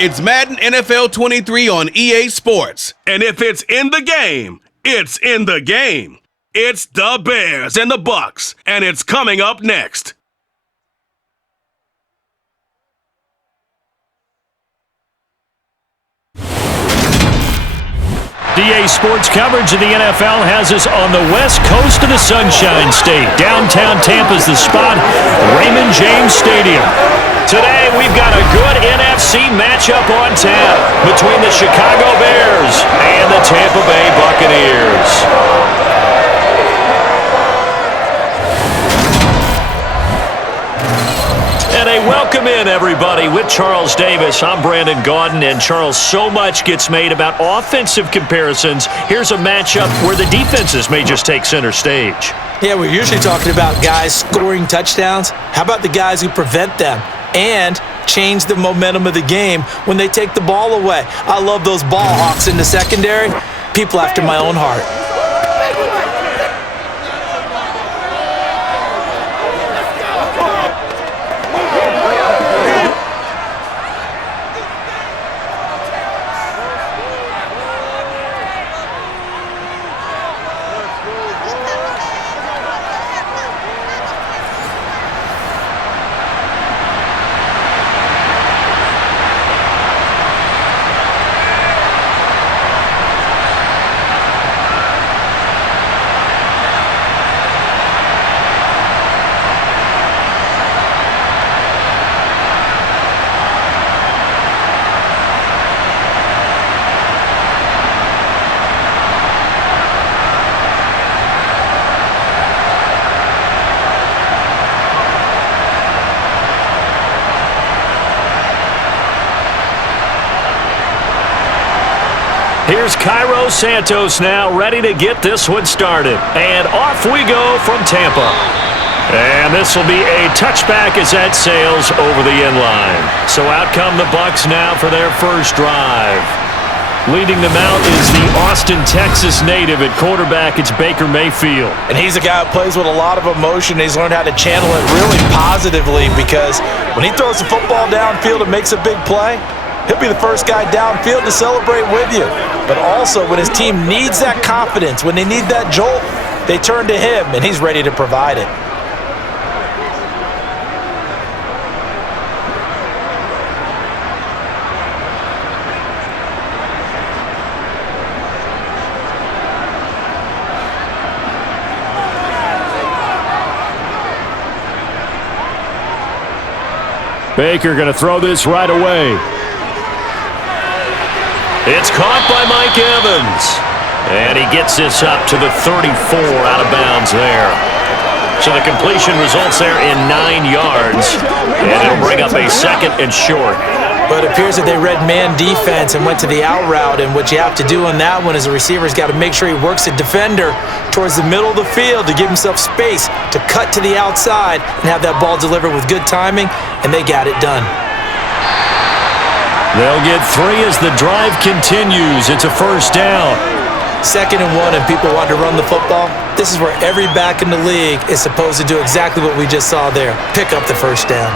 It's Madden NFL 23 on EA Sports. And if it's in the game, it's in the game. It's the Bears and the Bucks, and it's coming up next. EA Sports coverage of the NFL has us on the west coast of the Sunshine State. Downtown Tampa's the spot, Raymond James Stadium. Today, we've got a good NFC matchup on tap between the Chicago Bears and the Tampa Bay Buccaneers. And a welcome in, everybody, with Charles Davis. I'm Brandon Gaudin, and Charles, so much gets made about offensive comparisons. Here's a matchup where the defenses may just take center stage. Yeah, we're usually talking about guys scoring touchdowns. How about the guys who prevent them and change the momentum of the game when they take the ball away? I love those ball hawks in the secondary. People after my own heart. Here's Cairo Santos now, ready to get this one started. And off we go from Tampa. And this will be a touchback as that sails over the end line. So out come the Bucs now for their first drive. Leading them out is the Austin, Texas native at quarterback. It's Baker Mayfield. And he's a guy who plays with a lot of emotion. He's learned how to channel it really positively, because when he throws the football downfield and makes a big play, he'll be the first guy downfield to celebrate with you. But also, when his team needs that confidence, when they need that jolt, they turn to him, and he's ready to provide it. Baker going to throw this right away. It's caught by Mike Evans. And he gets this up to the 34 out of bounds there. So the completion results there in 9 yards. And it'll bring up a second and short. But it appears that they read man defense and went to the out route. And what you have to do on that one is the receiver's got to make sure he works the defender towards the middle of the field to give himself space to cut to the outside and have that ball delivered with good timing. And they got it done. They'll get 3 as the drive continues. It's a first down. 2nd and 1, and people want to run the football. This is where every back in the league is supposed to do exactly what we just saw there. Pick up the first down.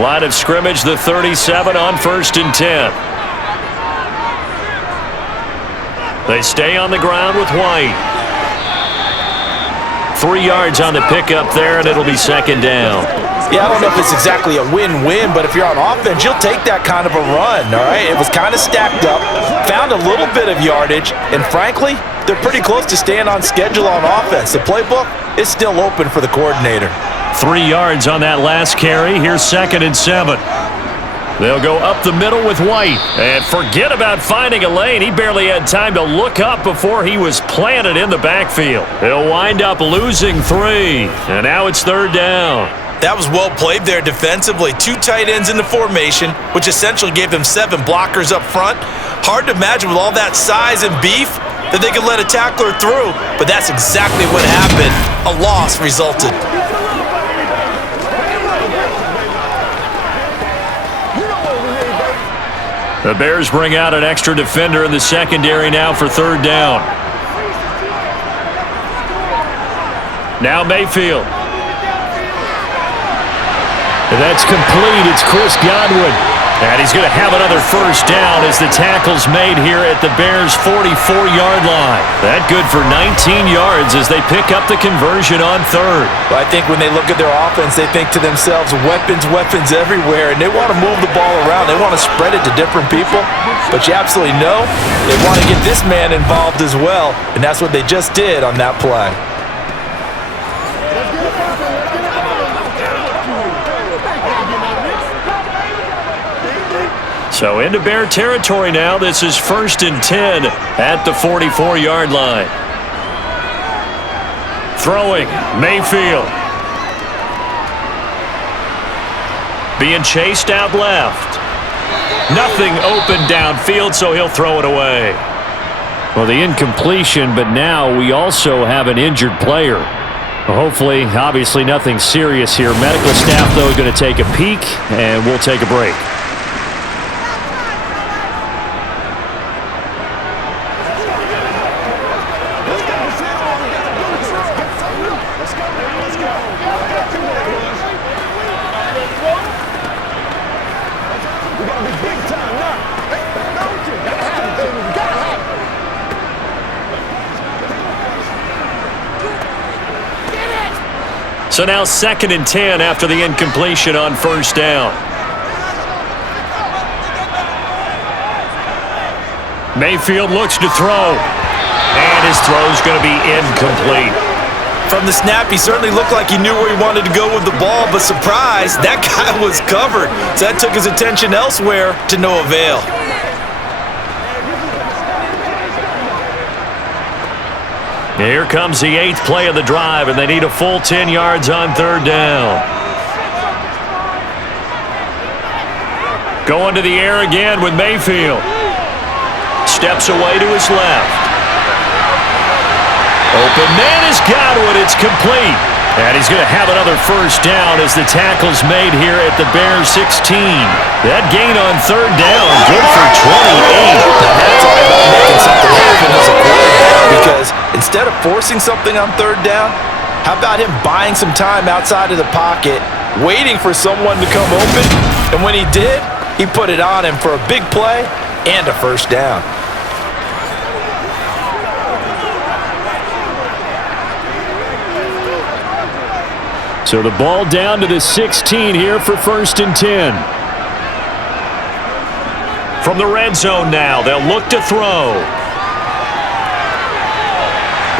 Line of scrimmage, the 37 on 1st and 10. They stay on the ground with White. 3 yards on the pickup there, and it'll be 2nd down. Yeah, I don't know if it's exactly a win-win, but if you're on offense, you'll take that kind of a run, all right? It was kind of stacked up, found a little bit of yardage, and frankly, they're pretty close to staying on schedule on offense. The playbook is still open for the coordinator. 3 yards on that last carry. Here's 2nd and 7. They'll go up the middle with White. And forget about finding a lane. He barely had time to look up before he was planted in the backfield. He'll wind up losing 3. And now it's 3rd down. That was well played there defensively. 2 tight ends in the formation, which essentially gave them 7 blockers up front. Hard to imagine with all that size and beef that they could let a tackler through, but that's exactly what happened. A loss resulted. The Bears bring out an extra defender in the secondary now for 3rd down. Now Mayfield. That's complete. It's Chris Godwin. And he's going to have another first down as the tackle's made here at the Bears' 44-yard line. That good for 19 yards as they pick up the conversion on third. Well, I think when they look at their offense, they think to themselves, weapons, weapons everywhere, and they want to move the ball around. They want to spread it to different people, but you absolutely know they want to get this man involved as well, and that's what they just did on that play. So into Bear territory now. This is 1st and 10 at the 44-yard line. Throwing, Mayfield. Being chased out left. Nothing open downfield, so he'll throw it away. Well, the incompletion, but now we also have an injured player. Well, hopefully, obviously nothing serious here. Medical staff, though, going to take a peek, and we'll take a break. So now 2nd and 10 after the incompletion on first down. Mayfield looks to throw. And his throw's going to be incomplete. From the snap, he certainly looked like he knew where he wanted to go with the ball, but surprise, that guy was covered. So that took his attention elsewhere to no avail. Here comes the 8th play of the drive, and they need a full 10 yards on third down. Going to the air again with Mayfield. Steps away to his left. Open man is Godwin. It's complete. And he's going to have another first down as the tackle's made here at the Bears 16. That gain on third down, good for 28. Now that's all about making something happen as a quarterback, because instead of forcing something on third down, how about him buying some time outside of the pocket, waiting for someone to come open, and when he did, he put it on him for a big play and a first down. So the ball down to the 16 here for 1st and 10. From the red zone now, they'll look to throw.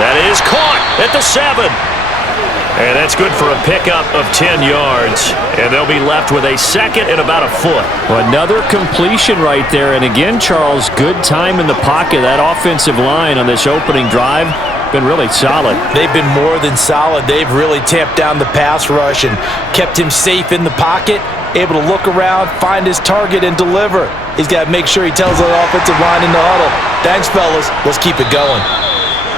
That is caught at the 7. And that's good for a pickup of 10 yards. And they'll be left with a 2nd and about a foot. Well, another completion right there. And again, Charles, good time in the pocket. That offensive line on this opening drive been really solid. They've been more than solid. They've really tamped down the pass rush and kept him safe in the pocket, able to look around, find his target, and deliver. He's got to make sure he tells the offensive line in the huddle, thanks, fellas, let's keep it going.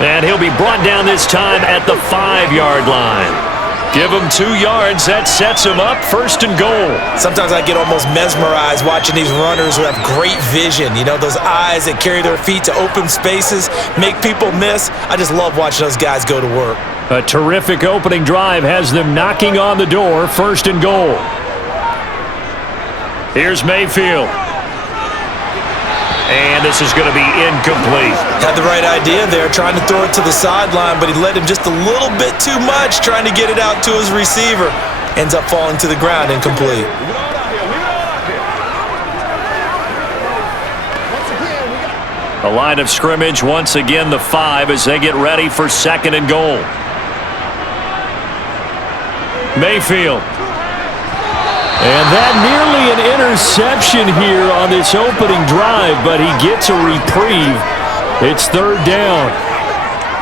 And he'll be brought down this time at the 5-yard line. Give him 2 yards. That sets him up 1st and goal. Sometimes I get almost mesmerized watching these runners who have great vision. You know, those eyes that carry their feet to open spaces, make people miss. I just love watching those guys go to work. A terrific opening drive has them knocking on the door, 1st and goal. Here's Mayfield. And this is going to be incomplete. Had the right idea there, trying to throw it to the sideline, but he led him just a little bit too much, trying to get it out to his receiver. Ends up falling to the ground, incomplete. The line of scrimmage, once again, the 5 as they get ready for 2nd and goal. Mayfield. And that nearly an interception here on this opening drive, but he gets a reprieve. It's 3rd down.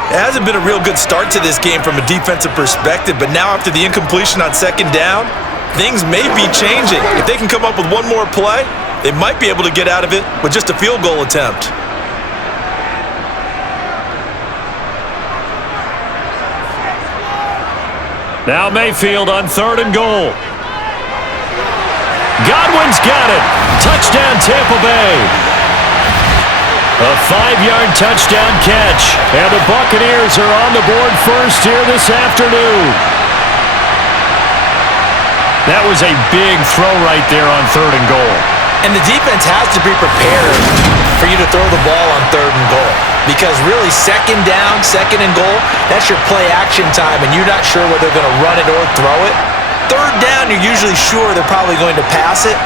It hasn't been a real good start to this game from a defensive perspective, but now after the incompletion on 2nd down, things may be changing. If they can come up with one more play, they might be able to get out of it with just a field goal attempt. Now Mayfield on 3rd and goal. Godwin's got it. Touchdown, Tampa Bay. A 5-yard touchdown catch. And the Buccaneers are on the board first here this afternoon. That was a big throw right there on 3rd and goal. And the defense has to be prepared for you to throw the ball on 3rd and goal. Because really, 2nd down, 2nd and goal, that's your play action time, and you're not sure whether they're going to run it or throw it. 3rd down, you're usually sure they're probably going to pass it.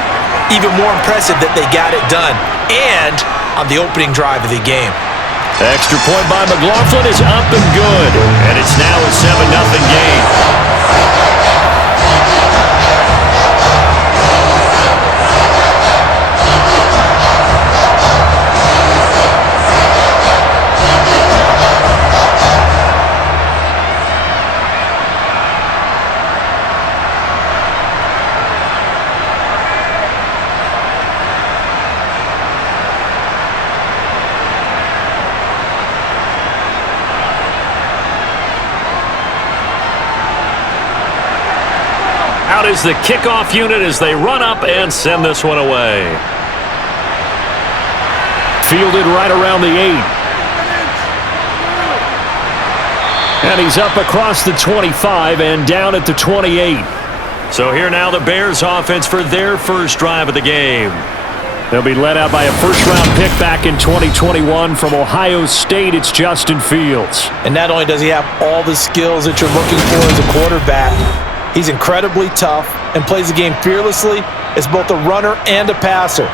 Even more impressive that they got it done. And on the opening drive of the game. Extra point by McLaughlin is up and good. And it's now a 7-0 game. Out is the kickoff unit as they run up and send this one away. Fielded right around the 8. And he's up across the 25 and down at the 28. So here now the Bears offense for their first drive of the game. They'll be led out by a first-round pick back in 2021 from Ohio State. It's Justin Fields. And not only does he have all the skills that you're looking for as a quarterback, he's incredibly tough and plays the game fearlessly as both a runner and a passer.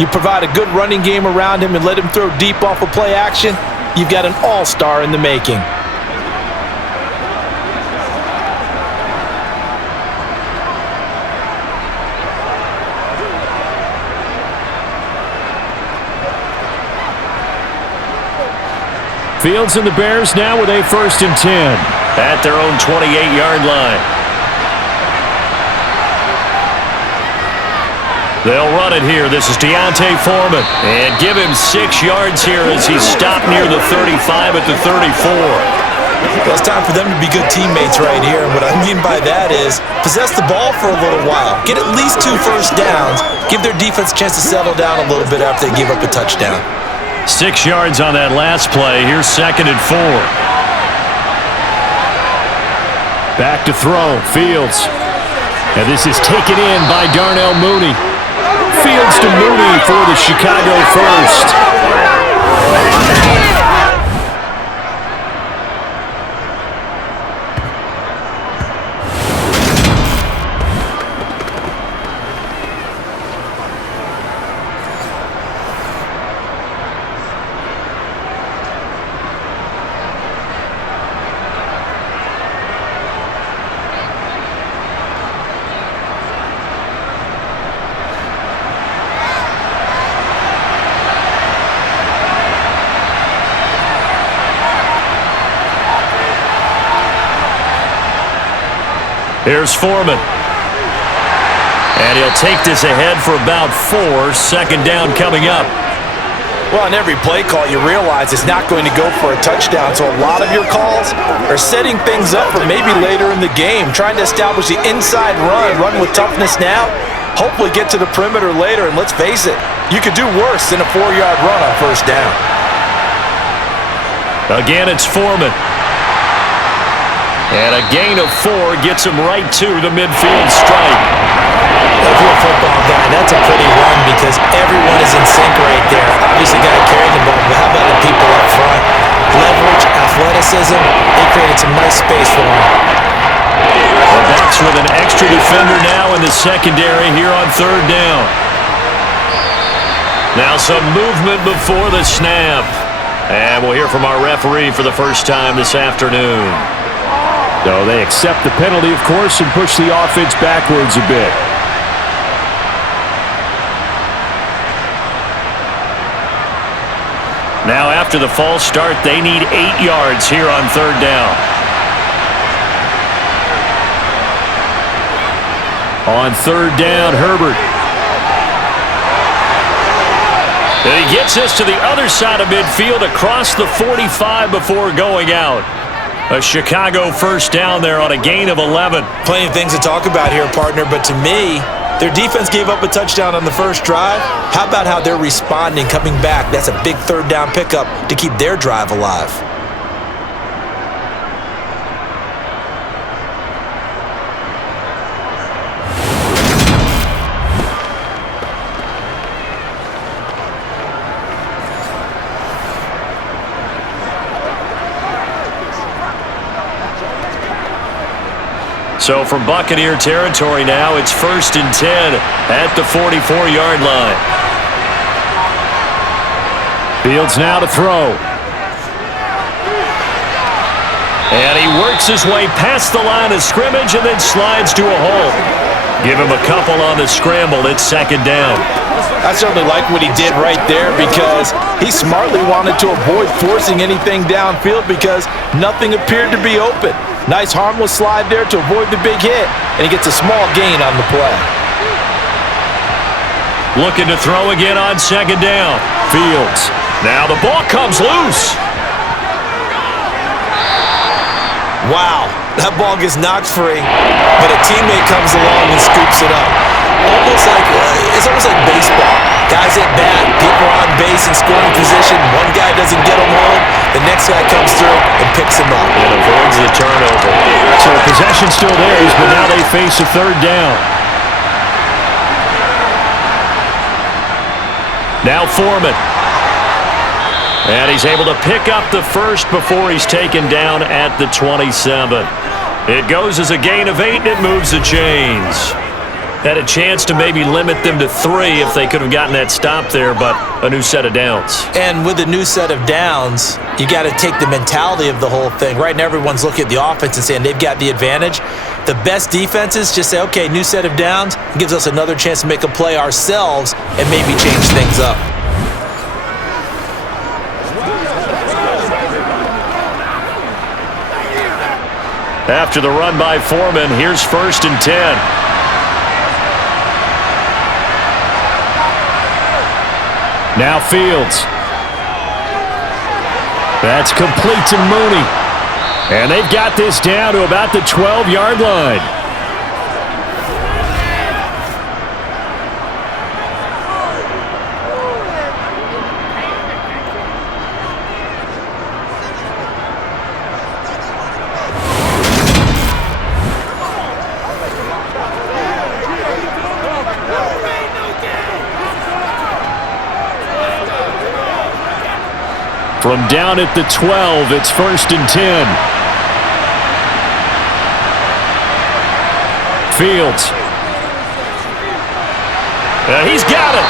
You provide a good running game around him and let him throw deep off of play action, you've got an all-star in the making. Fields and the Bears now with a 1st and 10 at their own 28-yard line. They'll run it here. This is Deontay Foreman. And give him 6 yards here as he's stopped near the 35 at the 34. Well, it's time for them to be good teammates right here. And what I mean by that is possess the ball for a little while. Get at least 2 first downs. Give their defense a chance to settle down a little bit after they give up a touchdown. 6 yards on that last play. Here's 2nd and 4. Back to throw. Fields. And this is taken in by Darnell Mooney. Fields to Mooney for the Chicago first. Here's Foreman. And he'll take this ahead for about 4. 2nd down coming up. Well, on every play call, you realize it's not going to go for a touchdown. So a lot of your calls are setting things up for maybe later in the game, trying to establish the inside run with toughness now, hopefully get to the perimeter later. And let's face it, you could do worse than a 4-yard run on 1st down. Again, it's Foreman. And a gain of 4 gets him right to the midfield stripe. If you're a football guy, that's a pretty run because everyone is in sync right there. Obviously got to carry the ball, but how about the people up front? Leverage, athleticism, they created some nice space for him. The Bucs with an extra defender now in the secondary here on 3rd down. Now some movement before the snap. And we'll hear from our referee for the first time this afternoon. So they accept the penalty, of course, and push the offense backwards a bit. Now after the false start, they need 8 yards here on 3rd down. On 3rd down, Herbert. And he gets us to the other side of midfield across the 45 before going out. A Chicago first down there on a gain of 11. Plenty of things to talk about here, partner, but to me, their defense gave up a touchdown on the first drive. How about how they're responding, coming back? That's a big 3rd down pickup to keep their drive alive. So from Buccaneer territory now, it's 1st and 10 at the 44-yard line. Fields now to throw. And he works his way past the line of scrimmage and then slides to a hole. Give him a couple on the scramble. It's 2nd down. I certainly like what he did right there because he smartly wanted to avoid forcing anything downfield because nothing appeared to be open. Nice harmless slide there to avoid the big hit, and he gets a small gain on the play. Looking to throw again on 2nd down. Fields. Now the ball comes loose. Wow, that ball gets knocked free, but a teammate comes along and scoops it up. It's almost like baseball. Guys at bat, people are on base in scoring position. One guy doesn't get him home, the next guy comes through and picks him up. And avoids the turnover. So possession's still theirs, but now they face a 3rd down. Now Foreman. And he's able to pick up the first before he's taken down at the 27. It goes as a gain of 8, and it moves the chains. Had a chance to maybe limit them to 3 if they could have gotten that stop there, but a new set of downs. And with a new set of downs, you got to take the mentality of the whole thing. Right now, everyone's looking at the offense and saying they've got the advantage. The best defenses just say, okay, new set of downs. It gives us another chance to make a play ourselves and maybe change things up. After the run by Foreman, here's 1st and 10. Now Fields. That's complete to Mooney. And they've got this down to about the 12-yard line. From down at the 12, it's 1st and 10. Fields. He's got it.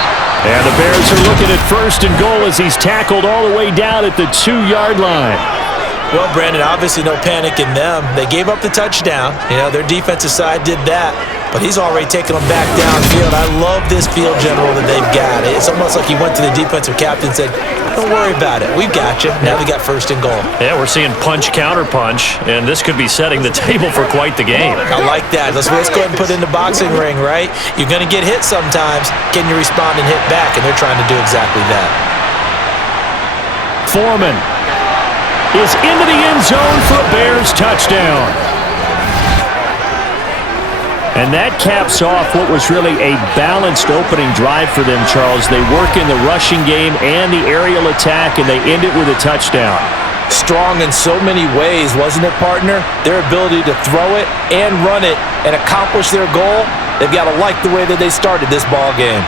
And the Bears are looking at 1st and goal as he's tackled all the way down at the 2-yard line. Well, Brandon, obviously no panic in them. They gave up the touchdown. You know, their defensive side did that. But he's already taken them back downfield. I love this field general that they've got. It's almost like he went to the defensive captain and said, don't worry about it. We've got you. Now they got 1st and goal. Yeah, we're seeing punch, counter punch, and this could be setting the table for quite the game. I like that. Let's go ahead and put it in the boxing ring, right? You're going to get hit sometimes. Can you respond and hit back? And they're trying to do exactly that. Foreman is into the end zone for a Bears touchdown. And that caps off what was really a balanced opening drive for them, Charles. They work in the rushing game and the aerial attack, and they end it with a touchdown. Strong in so many ways, wasn't it, partner? Their ability to throw it and run it and accomplish their goal, they've got to like the way that they started this ball game.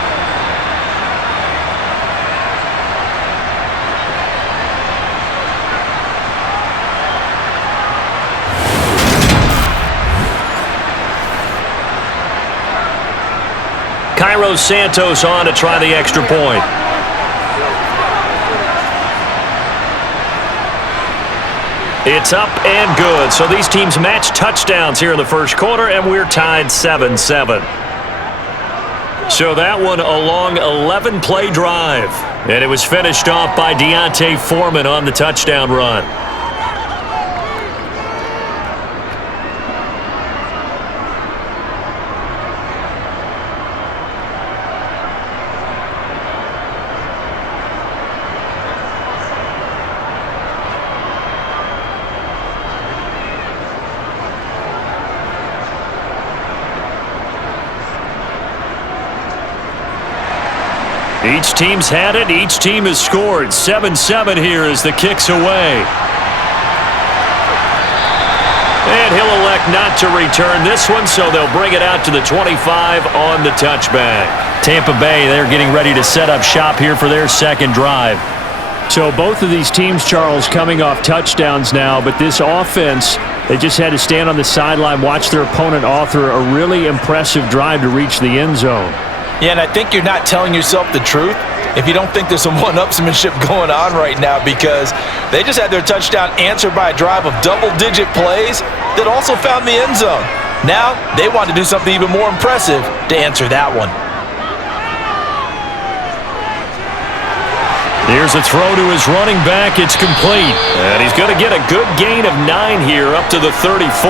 Cairo Santos on to try the extra point. It's up and good. So these teams match touchdowns here in the first quarter, and we're tied 7-7. So that one a long 11-play drive. And it was finished off by Deontay Foreman on the touchdown run. Each team's had it. Each team has scored. 7-7 here as the kick's away. And he'll elect not to return this one, so they'll bring it out to the 25 on the touchback. Tampa Bay, they're getting ready to set up shop here for their second drive. So both of these teams, Charles, coming off touchdowns now, but this offense They just had to stand on the sideline, watch their opponent author a really impressive drive to reach the end zone. Yeah, and I think you're not telling yourself the truth if you don't think there's some one-upsmanship going on right now, because they just had their touchdown answered by a drive of double-digit plays that also found the end zone. Now they want to do something even more impressive to answer that one. Here's a throw to his running back. It's complete. And he's going to get a good gain of 9 here up to the 34.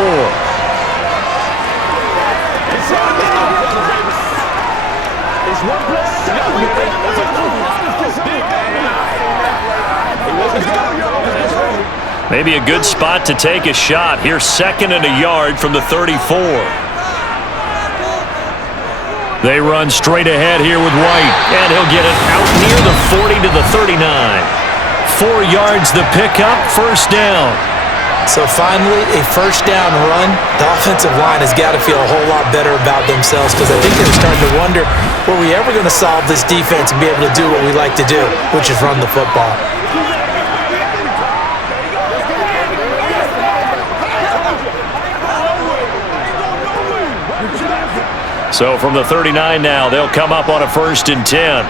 Maybe a good spot to take a shot. Here's 2nd and a yard from the 34. They run straight ahead here with White, and he'll get it out near the 40 to the 39. 4 yards the pickup, first down. So finally, a first down run. The offensive line has got to feel a whole lot better about themselves, because I think they're starting to wonder, were we ever going to solve this defense and be able to do what we like to do, which is run the football. So from the 39 now, they'll come up on a 1st and 10.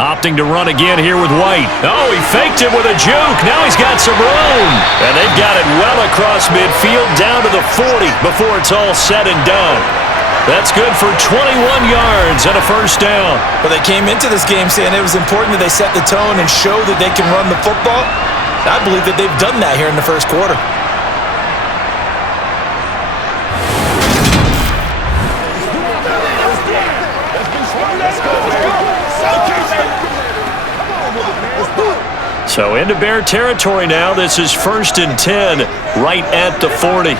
Opting to run again here with White. Oh, he faked it with a juke. Now he's got some room. And they've got it well across midfield down to the 40 before it's all said and done. That's good for 21 yards and a first down. But they came into this game saying it was important that they set the tone and show that they can run the football. I believe that they've done that here in the first quarter. So into Bear territory now. This is 1st and 10 right at the 40.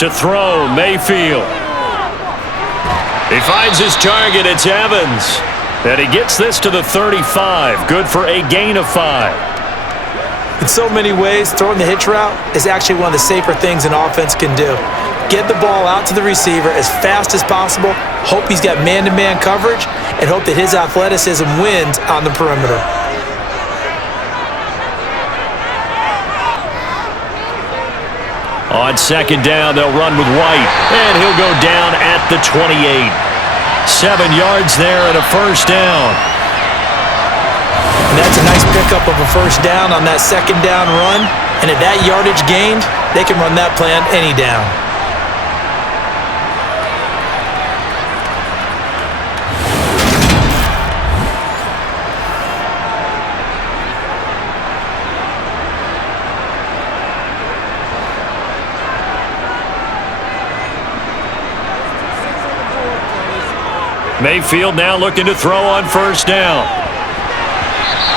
To throw, Mayfield. He finds his target. It's Evans. And he gets this to the 35. Good for a gain of 5. In so many ways, throwing the hitch route is actually one of the safer things an offense can do. Get the ball out to the receiver as fast as possible, hope he's got man-to-man coverage, and hope that his athleticism wins on the perimeter. On 2nd down, they'll run with White, and he'll go down at the 28. 7 yards there and a first down. And that's a nice pickup of a first down on that 2nd down run. And at that yardage gained, they can run that play on any down. Mayfield now looking to throw on first down.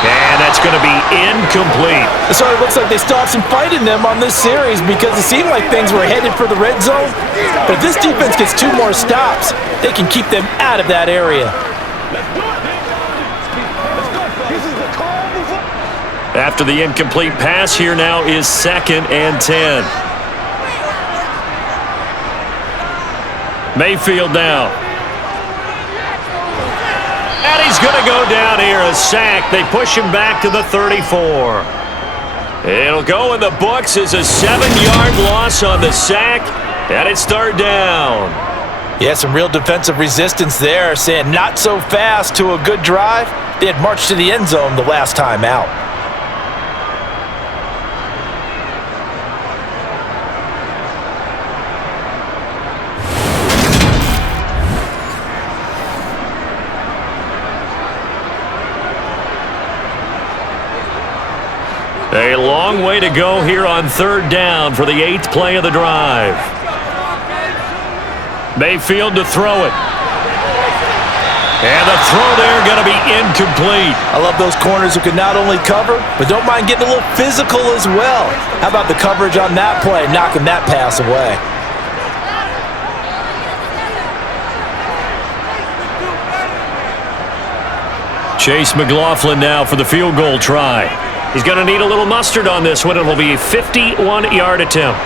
And that's going to be incomplete. So it looks like they still have some fight in them on this series, because it seemed like things were headed for the red zone. But if this defense gets 2 more stops, they can keep them out of that area. After the incomplete pass, here now is 2nd and 10. Mayfield now. And he's going to go down here, a sack. They push him back to the 34. It'll go in the books as a 7-yard loss on the sack, and it's 3rd down. Yeah, some real defensive resistance there, saying not so fast to a good drive. They had marched to the end zone the last time out. A long way to go here on 3rd down for the 8th play of the drive. Mayfield to throw it. And the throw there going to be incomplete. I love those corners who can not only cover, but don't mind getting a little physical as well. How about the coverage on that play, knocking that pass away? Chase McLaughlin now for the field goal try. He's going to need a little mustard on this one. It'll be a 51-yard attempt.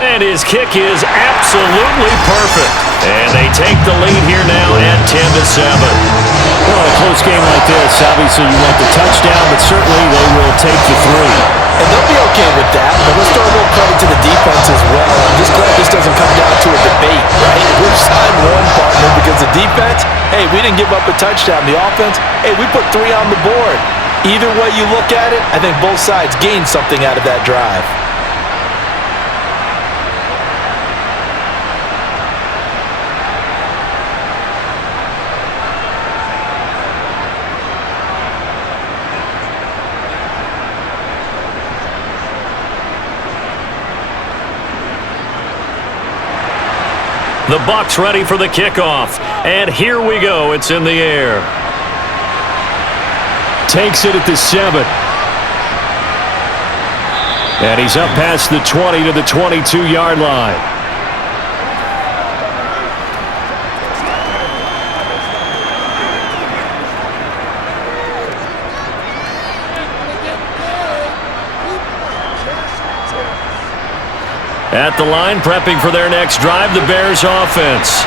And his kick is absolutely perfect. And they take the lead here now at 10-7. Well, in a close game like this, obviously you want the touchdown, but certainly they will take the 3. And they'll be okay with that, but let's throw a little credit to the defense as well. I'm just glad this doesn't come down to a debate, right? Which side won, partner? Because the defense, hey, we didn't give up a touchdown. The offense, hey, we put 3 on the board. Either way you look at it, I think both sides gained something out of that drive. The Bucs ready for the kickoff. And here we go. It's in the air. Takes it at the 7. And he's up past the 20 to the 22-yard line. At the line, prepping for their next drive, the Bears offense.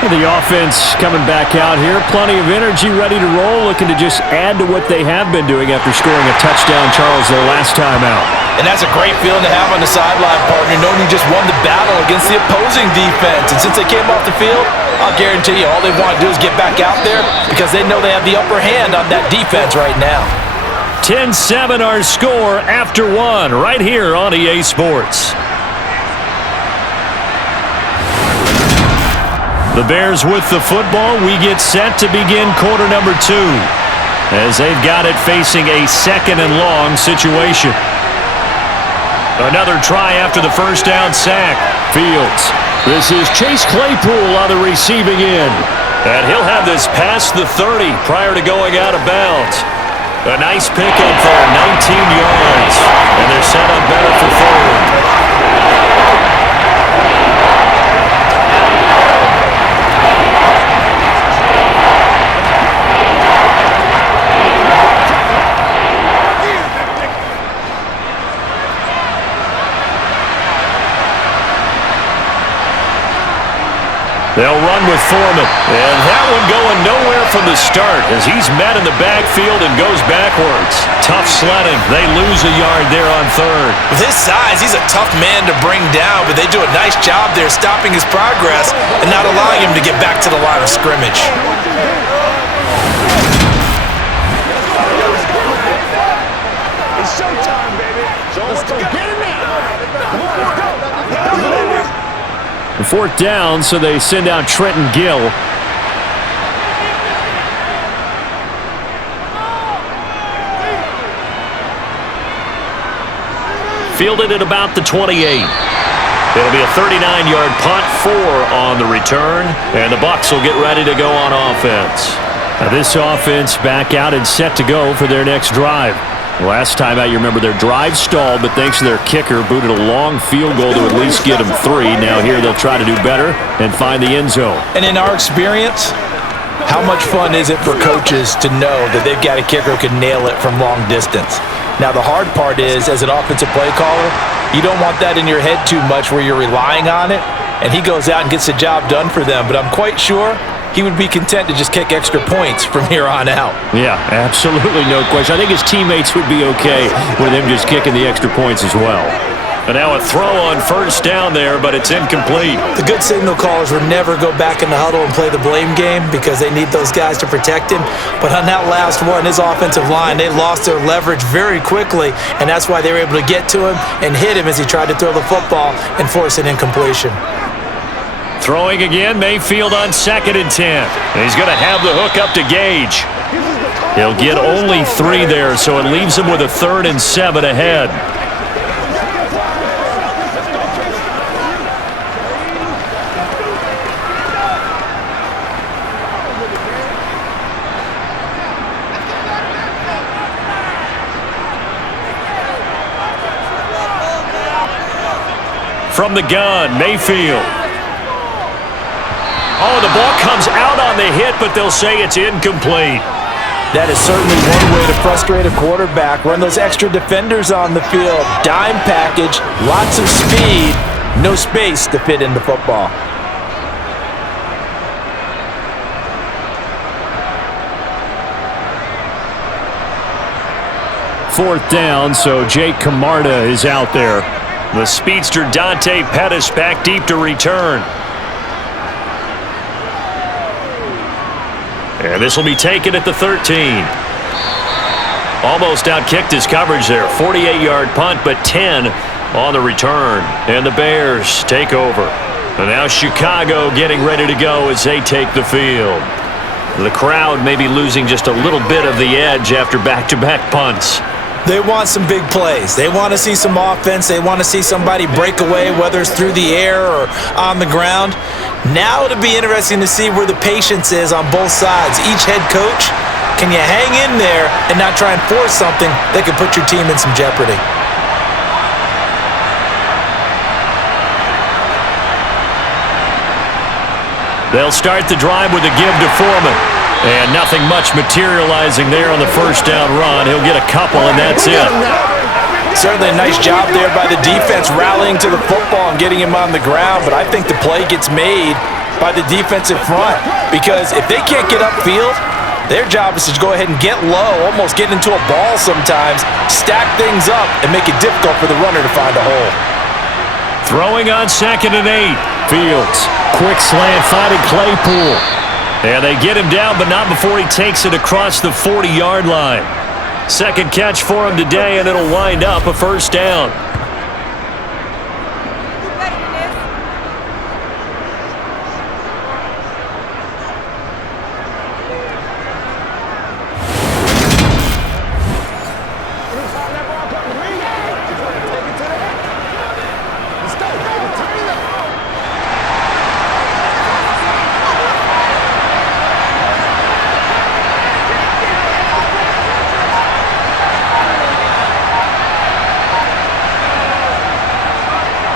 The offense coming back out here. Plenty of energy, ready to roll, looking to just add to what they have been doing after scoring a touchdown, Charles, their last time out. And that's a great feeling to have on the sideline, partner, knowing you just won the battle against the opposing defense. And since they came off the field, I'll guarantee you all they want to do is get back out there because they know they have the upper hand on that defense right now. 10-7 our score after 1 right here on EA Sports. The Bears with the football. We get set to begin quarter number 2 as they've got it facing a 2nd and long situation. Another try after the first down sack. Fields. This is Chase Claypool on the receiving end. And he'll have this past the 30 prior to going out of bounds. A nice pickup there, 19 yards. And they're set up better for 3rd. They'll run with Foreman. And that one going nowhere from the start as he's met in the backfield and goes backwards. Tough sledding. They lose a yard there on 3rd. With his size, he's a tough man to bring down, but they do a nice job there stopping his progress and not allowing him to get back to the line of scrimmage. It's showtime, baby. Let's go get him now. Come on, let's go. 4th down, so they send out Trenton Gill. Fielded at about the 28. It'll be a 39-yard punt, 4 on the return, and the Bucs will get ready to go on offense. Now this offense back out and set to go for their next drive. Last time out, you remember their drive stalled, but thanks to their kicker, booted a long field goal to at least get them 3. Now here they'll try to do better and find the end zone. And in our experience, how much fun is it for coaches to know that they've got a kicker who can nail it from long distance? Now the hard part is, as an offensive play caller, you don't want that in your head too much where you're relying on it, and he goes out and gets the job done for them. But I'm quite sure he would be content to just kick extra points from here on out. Yeah, absolutely no question. I think his teammates would be okay with him just kicking the extra points as well. And now a throw on 1st down there, but it's incomplete. The good signal callers would never go back in the huddle and play the blame game because they need those guys to protect him. But on that last one, his offensive line, they lost their leverage very quickly, and that's why they were able to get to him and hit him as he tried to throw the football and force an incompletion. Throwing again, Mayfield on 2nd and 10. And he's going to have the hook up to Gage. He'll get only 3 there, so it leaves him with a 3rd and 7 ahead. From the gun, Mayfield. Oh, the ball comes out on the hit, but they'll say it's incomplete. That is certainly one way to frustrate a quarterback. Run those extra defenders on the field. Dime package, lots of speed, no space to fit in the football. 4th down, so Jake Camarda is out there. The speedster Dante Pettis back deep to return. And this will be taken at the 13. Almost outkicked his coverage there. 48-yard punt, but 10 on the return. And the Bears take over. And now Chicago getting ready to go as they take the field. The crowd may be losing just a little bit of the edge after back-to-back punts. They want some big plays. They want to see some offense. They want to see somebody break away, whether it's through the air or on the ground. Now it'll be interesting to see where the patience is on both sides. Each head coach, can you hang in there and not try and force something that could put your team in some jeopardy? They'll start the drive with a give to Foreman. And nothing much materializing there on the first down run. He'll get a couple, and that's it. Certainly a nice job there by the defense rallying to the football and getting him on the ground, but I think the play gets made by the defensive front because if they can't get upfield, their job is to go ahead and get low, almost get into a ball sometimes, stack things up, and make it difficult for the runner to find a hole. Throwing on 2nd and 8. Fields, quick slant, finding Claypool. And they get him down, but not before he takes it across the 40-yard line. Second catch for him today, and it'll wind up a first down.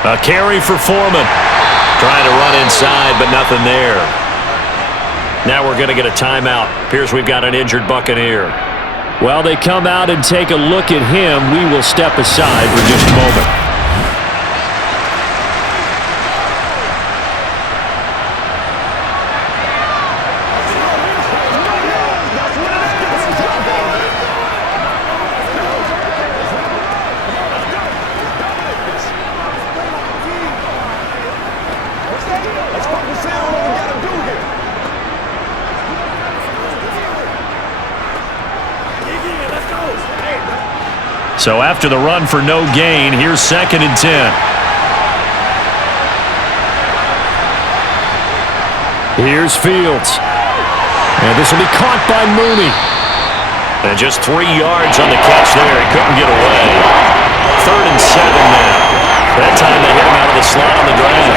A carry for Foreman. Trying to run inside, but nothing there. Now we're going to get a timeout. Appears we've got an injured Buccaneer. While they come out and take a look at him, we will step aside for just a moment. So after the run for no gain, here's 2nd and 10. Here's Fields. And this will be caught by Mooney. And just 3 yards on the catch there. He couldn't get away. 3rd and 7 now. That time they hit him out of the slot on the ground.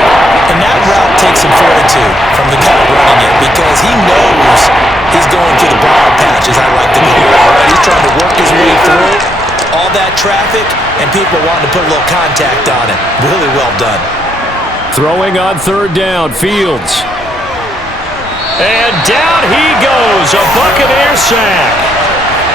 And that route takes some fortitude from the guy running it because he knows he's going through the briar patch, as I like to call it. Right? He's trying to work his way through all that traffic, and people wanting to put a little contact on it. Really well done. Throwing on 3rd down, Fields. And down he goes, a Buccaneer sack.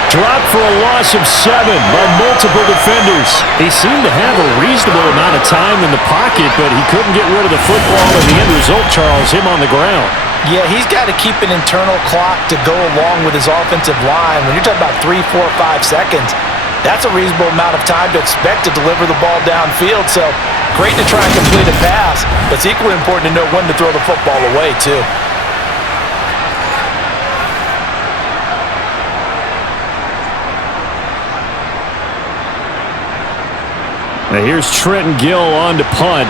Dropped for a loss of 7 by multiple defenders. He seemed to have a reasonable amount of time in the pocket, but he couldn't get rid of the football, and the end result, Charles, him on the ground. Yeah, he's got to keep an internal clock to go along with his offensive line. When you're talking about 3, 4, 5 seconds, that's a reasonable amount of time to expect to deliver the ball downfield. So great to try and complete a pass, but it's equally important to know when to throw the football away, too. Now here's Trenton Gill on to punt.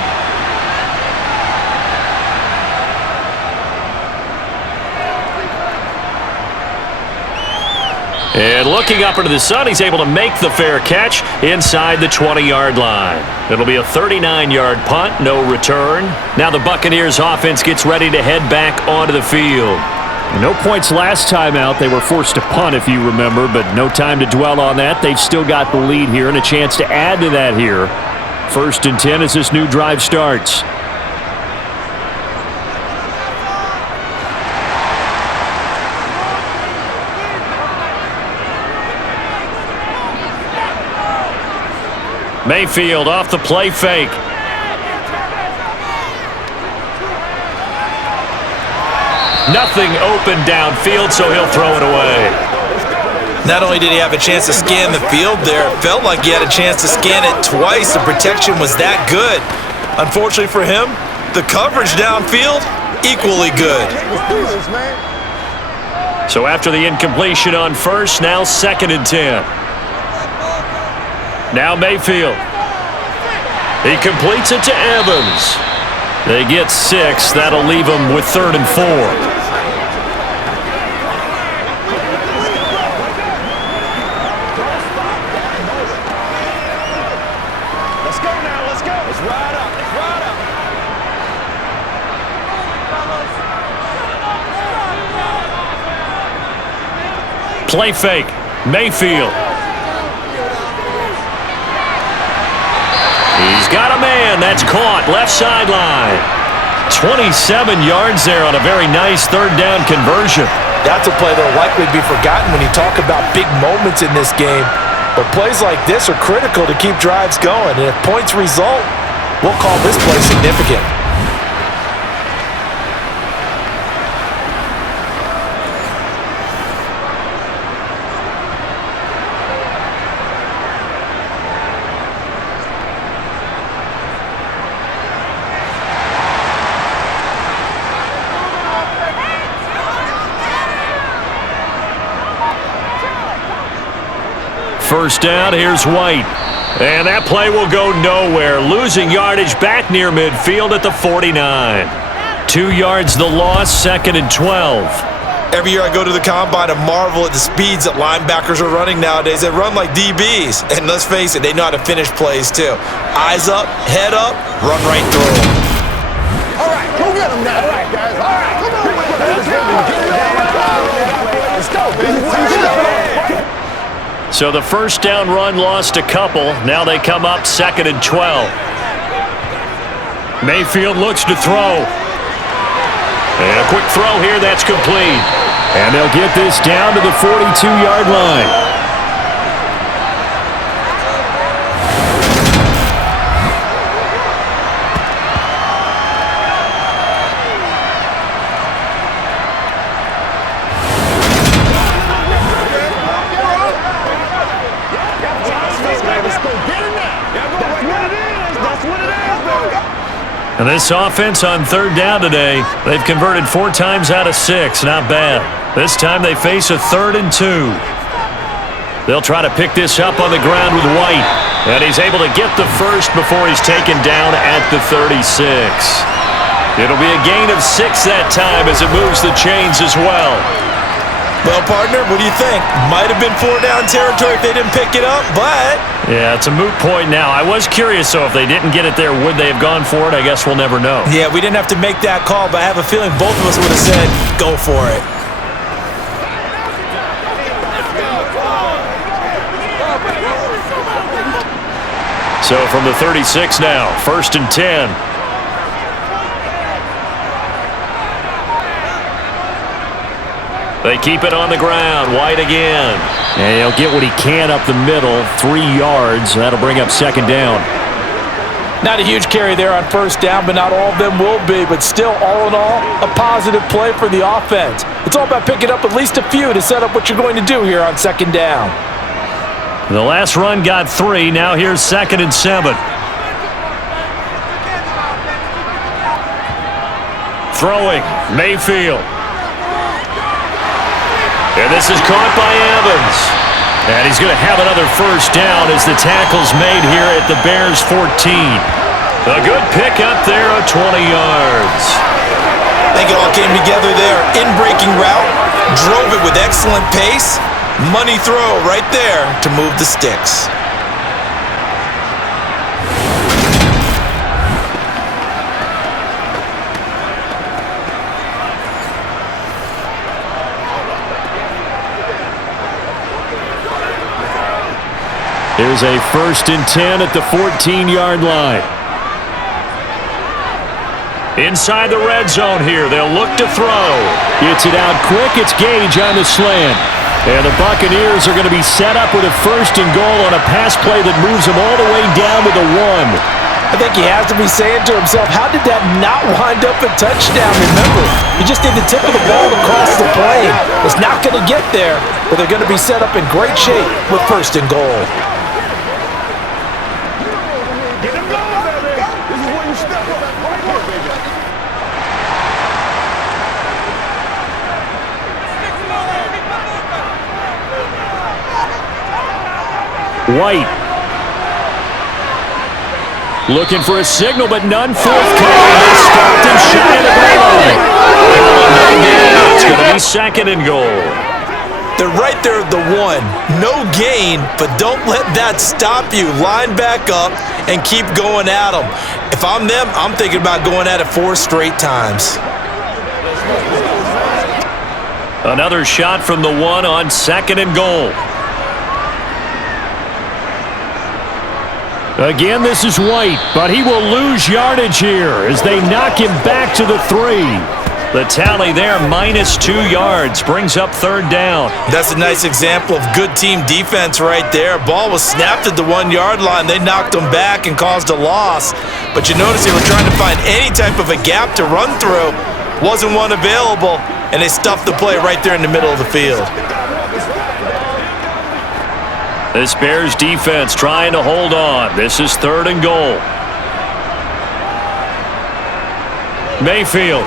And looking up into the sun, he's able to make the fair catch inside the 20-yard line. It'll be a 39-yard punt, no return. Now the Buccaneers offense gets ready to head back onto the field. No points last time out. They were forced to punt, if you remember, but no time to dwell on that. They've still got the lead here and a chance to add to that here. 1st and 10 as this new drive starts. Mayfield off the play fake. Nothing open downfield, so he'll throw it away. Not only did he have a chance to scan the field there, it felt like he had a chance to scan it twice. The protection was that good. Unfortunately for him, the coverage downfield, equally good. So after the incompletion on first, now 2nd and 10. Now Mayfield. He completes it to Evans. They get 6. That'll leave them with 3rd and 4. Play fake. Mayfield. He's got a man. That's caught. Left sideline. 27 yards there on a very nice 3rd down conversion. That's a play that will likely be forgotten when you talk about big moments in this game. But plays like this are critical to keep drives going. And if points result, we'll call this play significant. First down, here's White. And that play will go nowhere. Losing yardage back near midfield at the 49. 2 yards the loss, 2nd and 12. Every year I go to the combine and marvel at the speeds that linebackers are running nowadays. They run like DBs. And let's face it, they know how to finish plays too. Eyes up, head up, run right through them. All right, go get them now. All right, guys. All right, come on. Let's go, baby. So the first down run lost a couple. Now they come up 2nd and 12. Mayfield looks to throw. And a quick throw here, that's complete. And they'll get this down to the 42-yard line. And this offense on 3rd down today, they've converted 4 times out of 6. Not bad. This time they face a 3rd and 2. They'll try to pick this up on the ground with White. And he's able to get the first before he's taken down at the 36. It'll be a gain of 6 that time as it moves the chains as well. Well, partner, what do you think? Might have been 4-down territory if they didn't pick it up, but... Yeah, it's a moot point now. I was curious, so if they didn't get it there, would they have gone for it? I guess we'll never know. Yeah, we didn't have to make that call, but I have a feeling both of us would have said, go for it. So from the 36 now, 1st and 10. They keep it on the ground. White again. And he'll get what he can up the middle. 3 yards. That'll bring up 2nd down. Not a huge carry there on 1st down, but not all of them will be. But still, all in all, a positive play for the offense. It's all about picking up at least a few to set up what you're going to do here on 2nd down. The last run got 3. Now here's 2nd and 7. Throwing. Mayfield. And this is caught by Evans. And he's going to have another first down as the tackle's made here at the Bears' 14. A good pickup there of 20 yards. I think it all came together there. In-breaking route, drove it with excellent pace. Money throw right there to move the sticks. Here's a 1st and 10 at the 14-yard line. Inside the red zone here. They'll look to throw. Gets it out quick. It's Gage on the slant. And the Buccaneers are going to be set up with a 1st and goal on a pass play that moves them all the way down to the 1. I think he has to be saying to himself, how did that not wind up a touchdown? Remember, you just need the tip of the ball across the plane. It's not going to get there, but they're going to be set up in great shape with 1st and goal. Get him going, baby. This is where you step up. Right here, baby. White. Looking for a signal, but none forthcoming. They stopped him shy of the goal line. It's going to be 2nd and goal. They're right there at the 1. No gain, but don't let that stop you. Line back up and keep going at them. If I'm them, I'm thinking about going at it 4 straight times. Another shot from the 1 on 2nd and goal. Again, this is White, but he will lose yardage here as they knock him back to the 3. The tally there, -2 yards, brings up 3rd down. That's a nice example of good team defense right there. Ball was snapped at the 1-yard line. They knocked them back and caused a loss. But you notice they were trying to find any type of a gap to run through. Wasn't one available, and they stuffed the play right there in the middle of the field. This Bears defense trying to hold on. This is 3rd and goal. Mayfield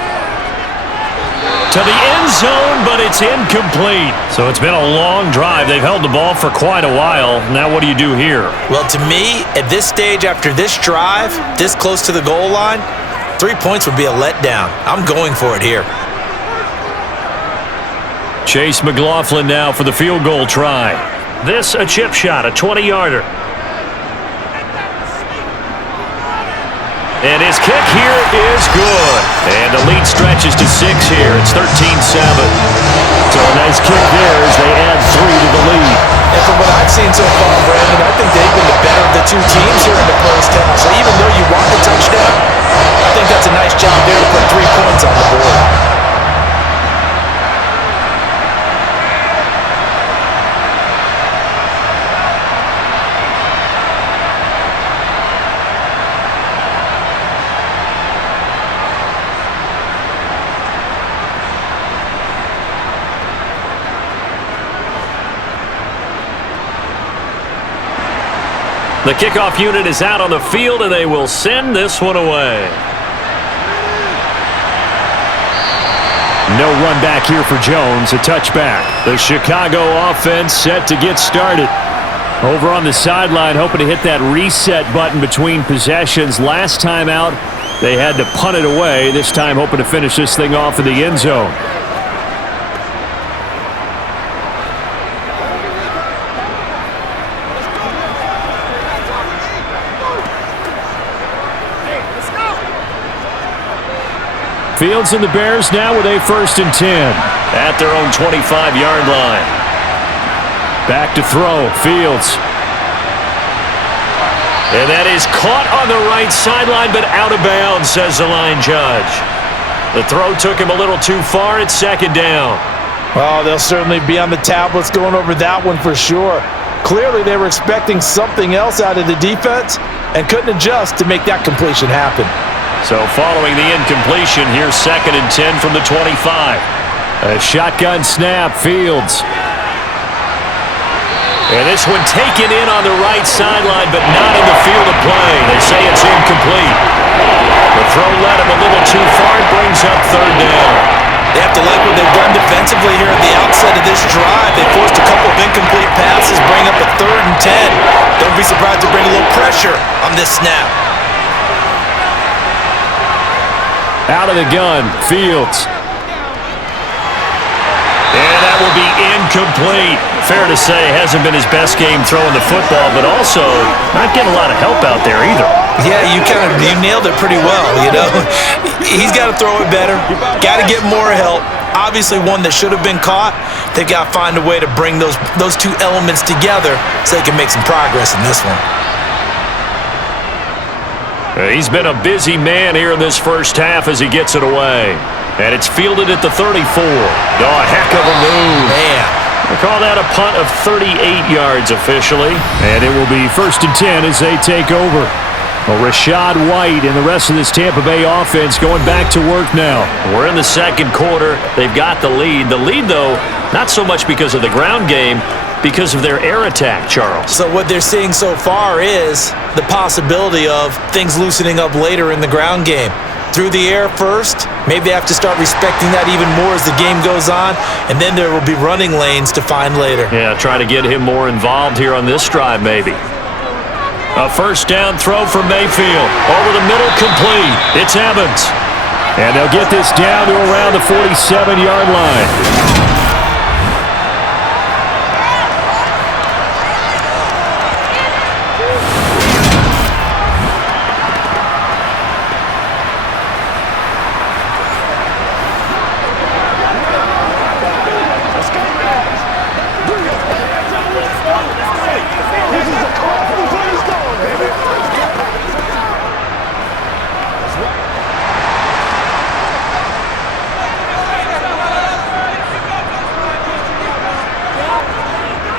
to the end zone, but it's incomplete. So it's been a long drive. They've held the ball for quite a while. Now what do you do here? Well, to me, at this stage after this drive, this close to the goal line, 3 points would be a letdown. I'm going for it here. Chase McLaughlin now for the field goal try. This a chip shot, a 20-yarder. And his kick here is good. And the lead stretches to 6 here. It's 13-7. So a nice kick there as they add 3 to the lead. And from what I've seen so far, Brandon, I think they've been the better of the 2 teams here in the first half. So even though you want the touchdown, I think that's a nice job there to put 3 points on the board. The kickoff unit is out on the field, and they will send this one away. No run back here for Jones, a touchback. The Chicago offense set to get started. Over on the sideline, hoping to hit that reset button between possessions. Last time out, they had to punt it away. This time, hoping to finish this thing off in the end zone. Fields and the Bears now with a 1st and 10 at their own 25-yard line. Back to throw, Fields. And that is caught on the right sideline, but out of bounds, says the line judge. The throw took him a little too far. It's 2nd down. Oh, they'll certainly be on the tablets going over that one for sure. Clearly, they were expecting something else out of the defense and couldn't adjust to make that completion happen. So following the incompletion, here's 2nd and 10 from the 25. A shotgun snap, Fields. And this one taken in on the right sideline, but not in the field of play. They say it's incomplete. The throw led him a little too far. It brings up 3rd down. They have to like what they've done defensively here at the outset of this drive. They forced a couple of incomplete passes, bring up a 3rd and 10. Don't be surprised to bring a little pressure on this snap. Out of the gun, Fields. And that will be incomplete. Fair to say, hasn't been his best game throwing the football, but also not getting a lot of help out there either. Yeah, you nailed it pretty well, you know. He's got to throw it better. Got to get more help. Obviously one that should have been caught. They've got to find a way to bring those 2 elements together so they can make some progress in this one. He's been a busy man here in this first half as he gets it away. And it's fielded at the 34. Oh, a heck of a move. Man. We'll call that a punt of 38 yards officially. And it will be 1st and 10 as they take over. Well, Rashad White and the rest of this Tampa Bay offense going back to work now. We're in the second quarter. They've got the lead. The lead, though, not so much because of the ground game, because of their air attack, Charles. So what they're seeing so far is the possibility of things loosening up later in the ground game. Through the air first, maybe they have to start respecting that even more as the game goes on, and then there will be running lanes to find later. Yeah, try to get him more involved here on this drive, maybe. A first down throw from Mayfield. Over the middle, complete. It's Evans. And they'll get this down to around the 47-yard line.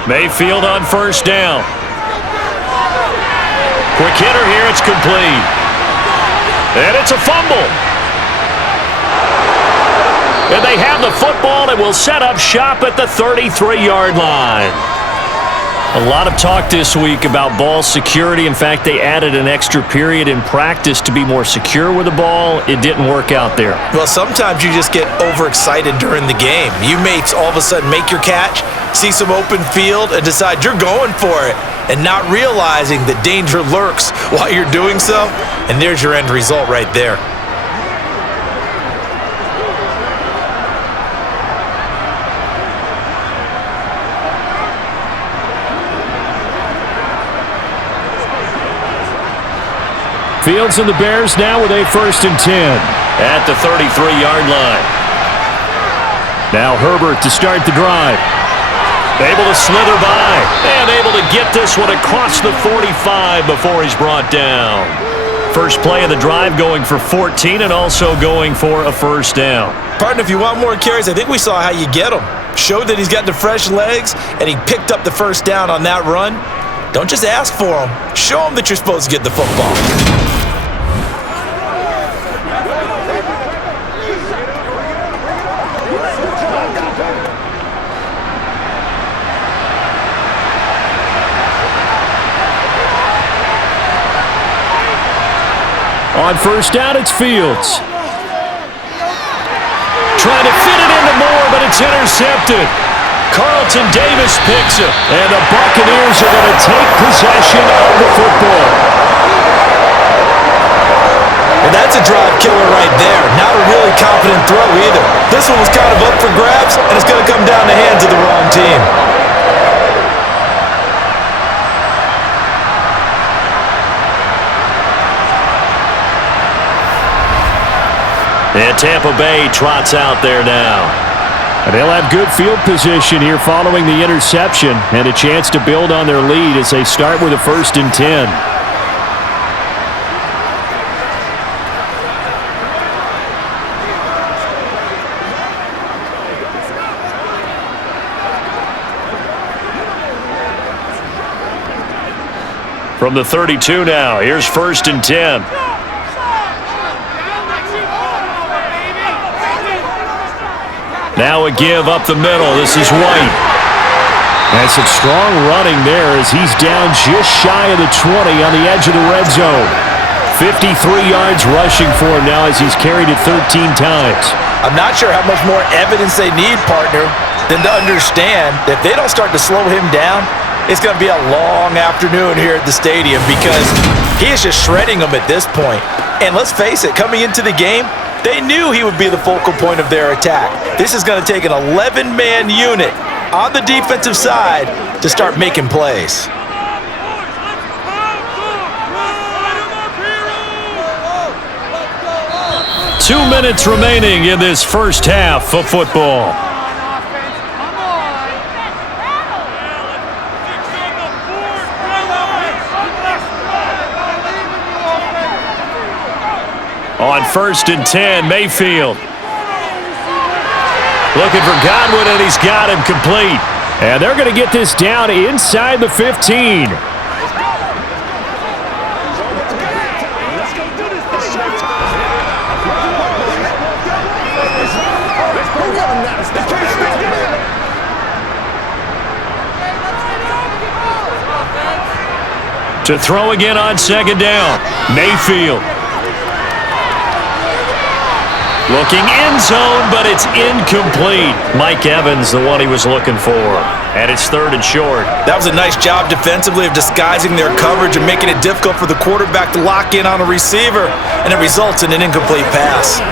Mayfield on first down. Quick hitter here. It's complete. And it's a fumble. And they have the football and will set up shop at the 33-yard line. A lot of talk this week about ball security. In fact, they added an extra period in practice to be more secure with the ball. It didn't work out there. Well, sometimes you just get overexcited during the game. You may all of a sudden make your catch, see some open field, and decide you're going for it, and not realizing that danger lurks while you're doing so, and there's your end result right there. Fields and the Bears now with a 1st and 10. At the 33-yard line. Now Herbert to start the drive. Able to slither by. And able to get this one across the 45 before he's brought down. First play of the drive going for 14 and also going for a first down. Partner, if you want more carries, I think we saw how you get them. Showed that he's got the fresh legs, and he picked up the first down on that run. Don't just ask for them. Show them that you're supposed to get the football. On first down, it's Fields. Trying to fit it into Moore, but it's intercepted. Carlton Davis picks it. And the Buccaneers are going to take possession of the football. Well, that's a drive killer right there. Not a really confident throw either. This one was kind of up for grabs, and it's going to come down the hands of the wrong team. And Tampa Bay trots out there now. And they'll have good field position here following the interception and a chance to build on their lead as they start with a 1st and 10. From the 32 now, here's 1st and 10. Now a give up the middle. This is White. And some strong running there as he's down just shy of the 20 on the edge of the red zone. 53 yards rushing for him now as he's carried it 13 times. I'm not sure how much more evidence they need, partner, than to understand that if they don't start to slow him down, it's going to be a long afternoon here at the stadium because he is just shredding them at this point. And let's face it, coming into the game, they knew he would be the focal point of their attack. This is going to take an 11-man unit on the defensive side to start making plays. Two minutes remaining in this first half of football. On 1st and 10, Mayfield. Looking for Godwin, and he's got him complete. And they're going to get this down inside the 15. To throw again on second down, Mayfield. Looking end zone, but it's incomplete. Mike Evans, the one he was looking for. And it's third and short. That was a nice job defensively of disguising their coverage and making it difficult for the quarterback to lock in on a receiver, and it results in an incomplete pass.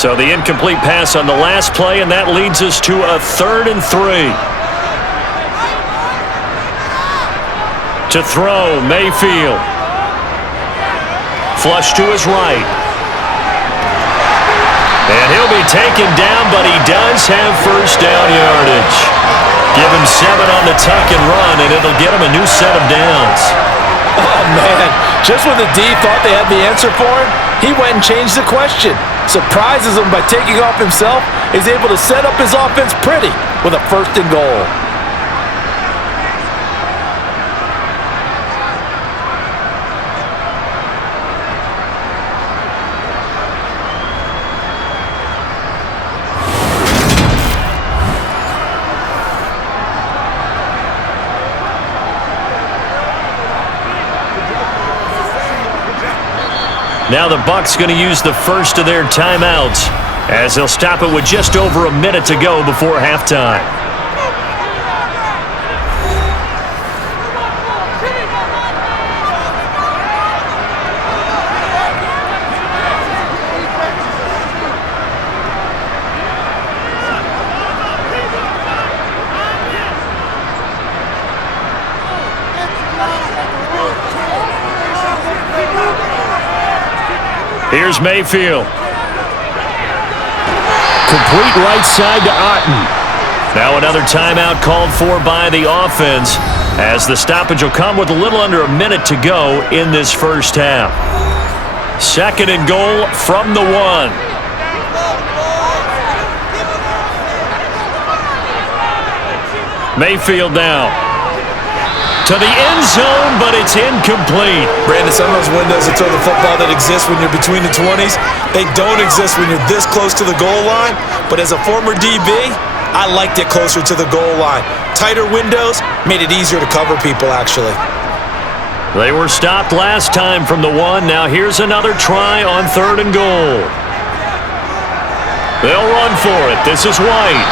So the incomplete pass on the last play, and that leads us to a 3rd and 3. To throw, Mayfield. Flush to his right. And he'll be taken down, but he does have first down yardage. Give him 7 on the tuck and run, and it'll get him a new set of downs. Oh, man. Just when the D thought they had the answer for him, he went and changed the question. Surprises him by taking off himself. He's able to set up his offense pretty with a 1st and goal. Now the Bucs going to use the first of their timeouts as they'll stop it with just over a minute to go before halftime. Here's Mayfield. Complete right side to Otten. Now another timeout called for by the offense as the stoppage will come with a little under a minute to go in this first half. 2nd and goal from the 1. Mayfield now. To the end zone, but it's incomplete. Brandon, some of those windows to throw the football that exist when you're between the 20s, they don't exist when you're this close to the goal line. But as a former DB, I liked it closer to the goal line. Tighter windows made it easier to cover people, actually. They were stopped last time from the 1. Now here's another try on 3rd and goal. They'll run for it. This is White.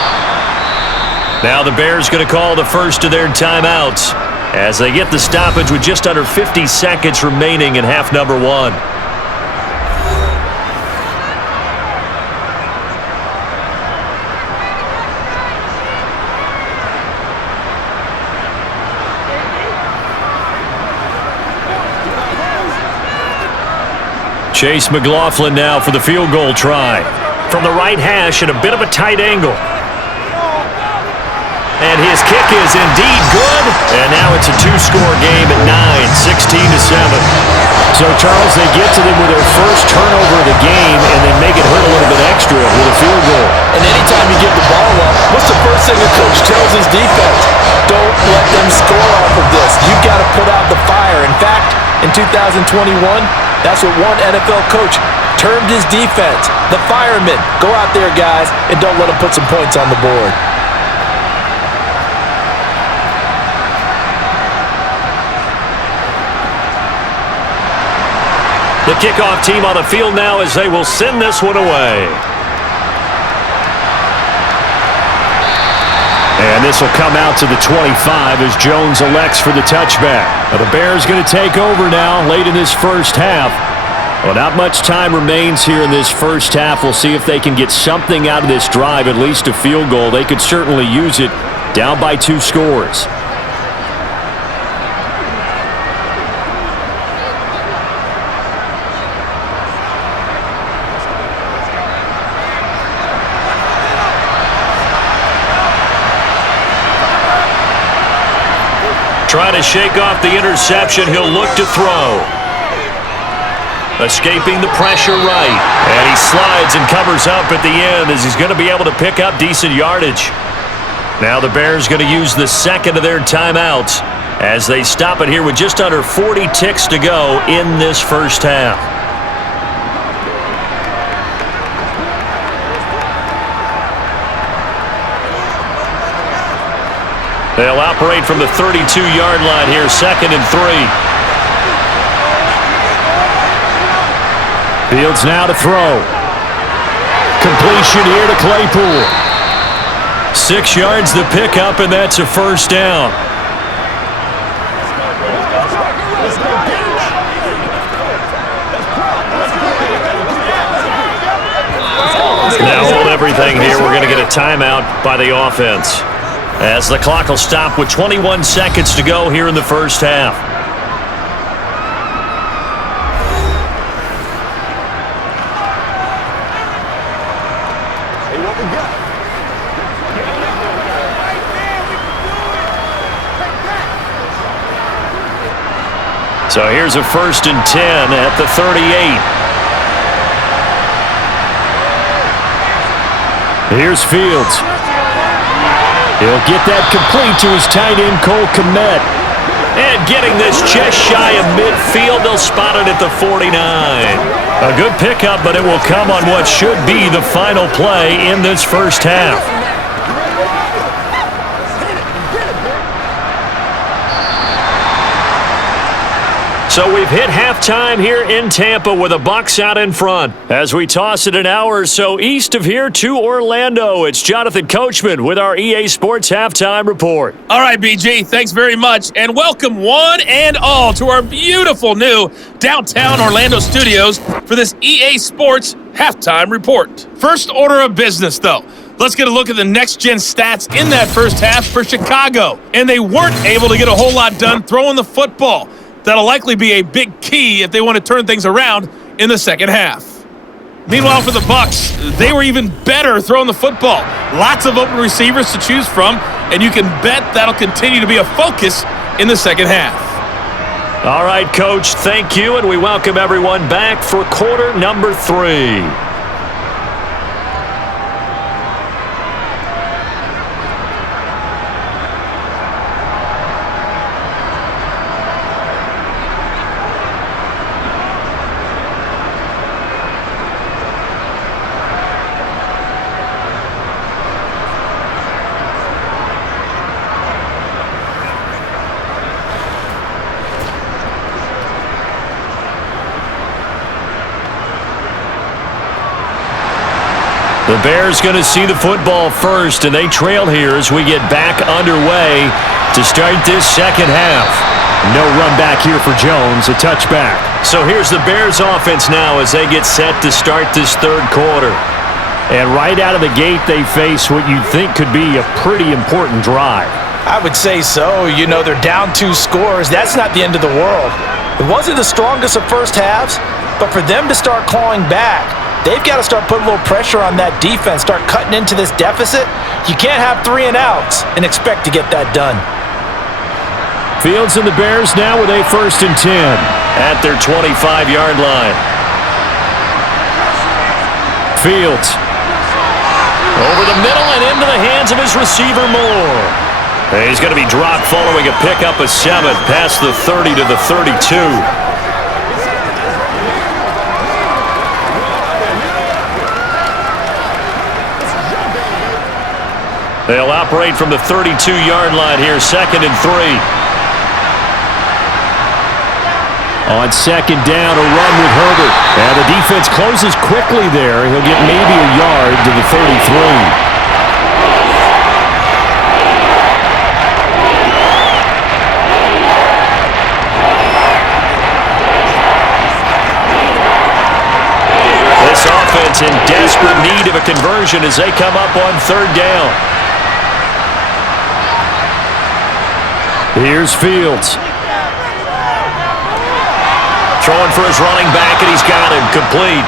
Now the Bears going to call the first of their timeouts as they get the stoppage with just under 50 seconds remaining in half number 1. Chase McLaughlin now for the field goal try. From the right hash at a bit of a tight angle. And his kick is indeed good. And now it's a 2-score game at 9, 16-7. So, Charles, they get to them with their first turnover of the game and then make it hurt a little bit extra with a field goal. And anytime you give the ball up, what's the first thing a coach tells his defense? Don't let them score off of this. You've got to put out the fire. In fact, in 2021, that's what one NFL coach termed his defense. The firemen. Go out there, guys, and don't let them put some points on the board. The kickoff team on the field now as they will send this one away. And this will come out to the 25 as Jones elects for the touchback. Now the Bears going to take over now late in this first half. Well, not much time remains here in this first half. We'll see if they can get something out of this drive, at least a field goal. They could certainly use it down by 2 scores. Trying to shake off the interception. He'll look to throw. Escaping the pressure right. And he slides and covers up at the end as he's going to be able to pick up decent yardage. Now the Bears going to use the second of their timeouts as they stop it here with just under 40 ticks to go in this first half. They'll operate from the 32-yard line here, 2nd and 3. Fields now to throw. Completion here to Claypool. 6 yards the pickup, and that's a first down. Now hold everything here. We're going to get a timeout by the offense, as the clock will stop with 21 seconds to go here in the first half. So here's a 1st and 10 at the 38. Here's Fields. He'll get that complete to his tight end, Cole Kmet. And getting this just shy of midfield, they'll spot it at the 49. A good pickup, but it will come on what should be the final play in this first half. So we've hit halftime here in Tampa with the Bucs out in front. As we toss it an hour or so east of here to Orlando, it's Jonathan Coachman with our EA Sports Halftime Report. All right, BG, thanks very much, and welcome one and all to our beautiful new downtown Orlando studios for this EA Sports Halftime Report. First order of business, though. Let's get a look at the next-gen stats in that first half for Chicago. And they weren't able to get a whole lot done throwing the football. That'll likely be a big key if they want to turn things around in the second half. Meanwhile, for the Bucs, they were even better throwing the football. Lots of open receivers to choose from, and you can bet that'll continue to be a focus in the second half. All right, Coach, thank you, and we welcome everyone back for quarter number 3. The Bears going to see the football first, and they trail here as we get back underway to start this second half. No run back here for Jones, a touchback. So here's the Bears offense now as they get set to start this third quarter. And right out of the gate, they face what you'd think could be a pretty important drive. I would say so. You know, they're down 2 scores. That's not the end of the world. It wasn't the strongest of first halves, but for them to start clawing back, they've got to start putting a little pressure on that defense, start cutting into this deficit. You can't have 3 and outs and expect to get that done. Fields and the Bears now with a 1st and 10. At their 25-yard line. Fields. Over the middle and into the hands of his receiver, Moore. He's going to be dropped following a pickup of 7 past the 30 to the 32. They'll operate from the 32-yard line here, 2nd and 3. On 2nd down, a run with Herbert. And the defense closes quickly there. He'll get maybe a yard to the 33. This offense in desperate need of a conversion as they come up on 3rd down. Here's Fields. Throwing for his running back, and he's got him complete.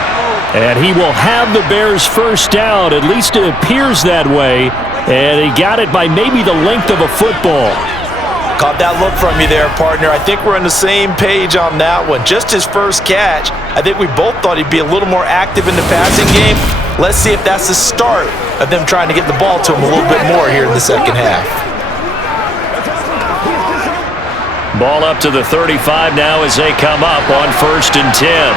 And he will have the Bears first down. At least it appears that way. And he got it by maybe the length of a football. Caught that look from you there, partner. I think we're on the same page on that one. Just his first catch. I think we both thought he'd be a little more active in the passing game. Let's see if that's the start of them trying to get the ball to him a little bit more here in the second half. Ball up to the 35 now as they come up on 1st and 10.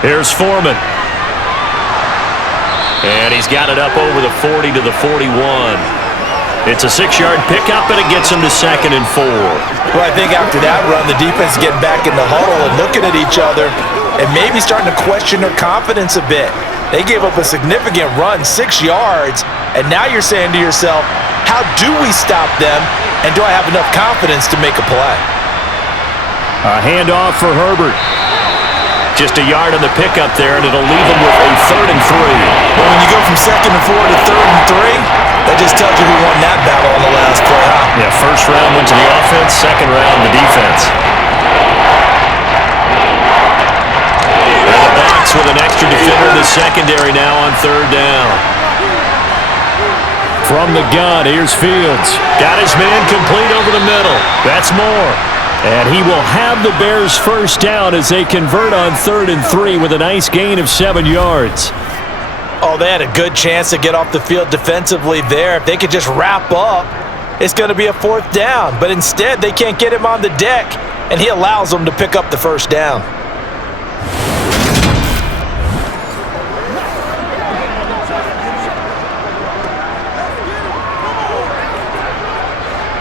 Here's Foreman. And he's got it up over the 40 to the 41. It's a 6-yard pickup, and it gets him to 2nd and 4. Well, I think after that run, the defense is getting back in the huddle and looking at each other and maybe starting to question their confidence a bit. They gave up a significant run, 6 yards, and now you're saying to yourself, how do we stop them, and do I have enough confidence to make a play? A handoff for Herbert. Just a yard on the pickup there, and it'll leave him with a 3rd and 3. Well, when you go from 2nd and 4 to 3rd and 3, that just tells you who won that battle on the last play, huh? Yeah, first round went to the offense, second round the defense. And the Bucs with an extra defender in the secondary now on 3rd down. From the gun, here's Fields. Got his man complete over the middle. That's more. And he will have the Bears first down as they convert on 3rd and 3 with a nice gain of 7 yards. Oh, they had a good chance to get off the field defensively there. If they could just wrap up, it's going to be a 4th down. But instead, they can't get him on the deck, and he allows them to pick up the first down.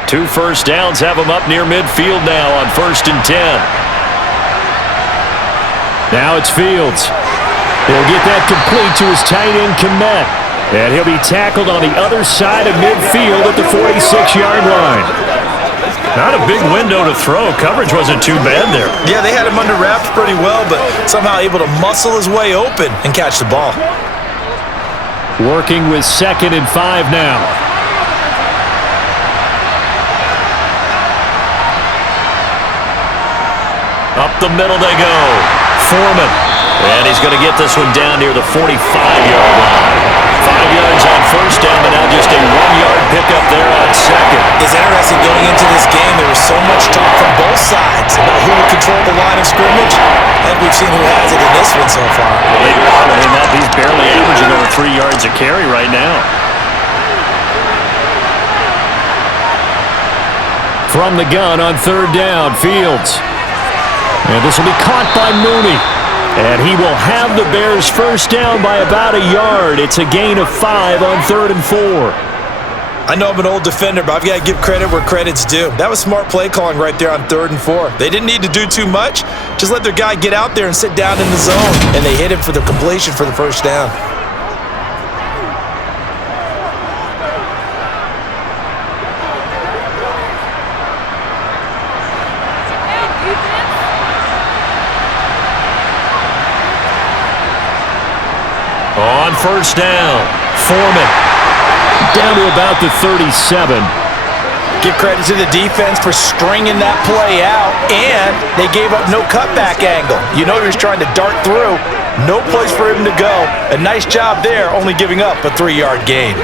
Two first downs have him up near midfield now on 1st and 10. Now it's Fields. He'll get that complete to his tight end, Kmet. And he'll be tackled on the other side of midfield at the 46-yard line. Not a big window to throw. Coverage wasn't too bad there. Yeah, they had him under wraps pretty well, but somehow able to muscle his way open and catch the ball. Working with 2nd and 5 now. Up the middle they go. Foreman. And he's going to get this one down near the 45-yard line. 5 yards on first down, but now just a 1-yard pickup there on 2nd. It's interesting going into this game. There was so much talk from both sides about who would control the line of scrimmage. And we've seen who has it in this one so far. Well, they bottled him up. He's barely averaging over 3 yards a carry right now. From the gun on 3rd down, Fields. And this will be caught by Mooney. And he will have the Bears first down by about a yard. It's a gain of 5 on 3rd and 4. I know I'm an old defender, but I've got to give credit where credit's due. That was smart play calling right there on 3rd and 4. They didn't need to do too much. Just let their guy get out there and sit down in the zone. And they hit him for the completion for the first down. On first down, Foreman down to about the 37. Give credit to the defense for stringing that play out, and they gave up no cutback angle. You know he was trying to dart through. No place for him to go. A nice job there, only giving up a 3-yard gain.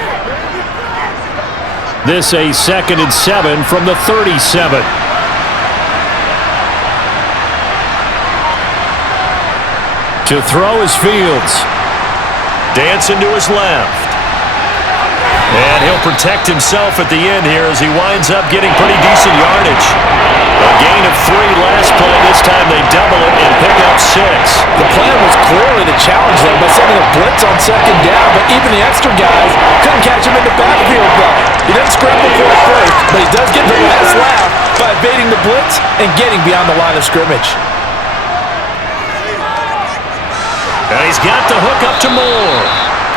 This a 2nd and 7 from the 37. To throw is Fields. Dancing to his left. And he'll protect himself at the end here as he winds up getting pretty decent yardage. A gain of 3 last play. This time they double it and pick up 6. The plan was clearly to challenge them by sending a blitz on 2nd down, but even the extra guys couldn't catch him in the backfield though. He doesn't scramble for it first, but he does get the last laugh by evading the blitz and getting beyond the line of scrimmage. And he's got the hook up to Moore.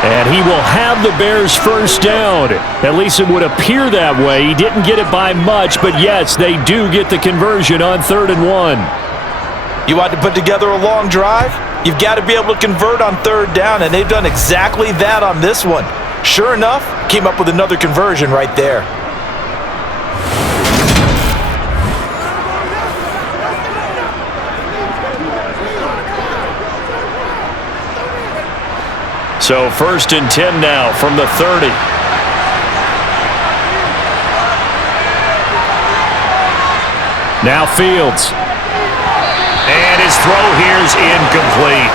And he will have the Bears first down. At least it would appear that way. He didn't get it by much, but yes, they do get the conversion on 3rd and 1. You want to put together a long drive? You've got to be able to convert on 3rd down, and they've done exactly that on this one. Sure enough, came up with another conversion right there. So 1st and 10 now from the 30. Now Fields. And his throw here's incomplete.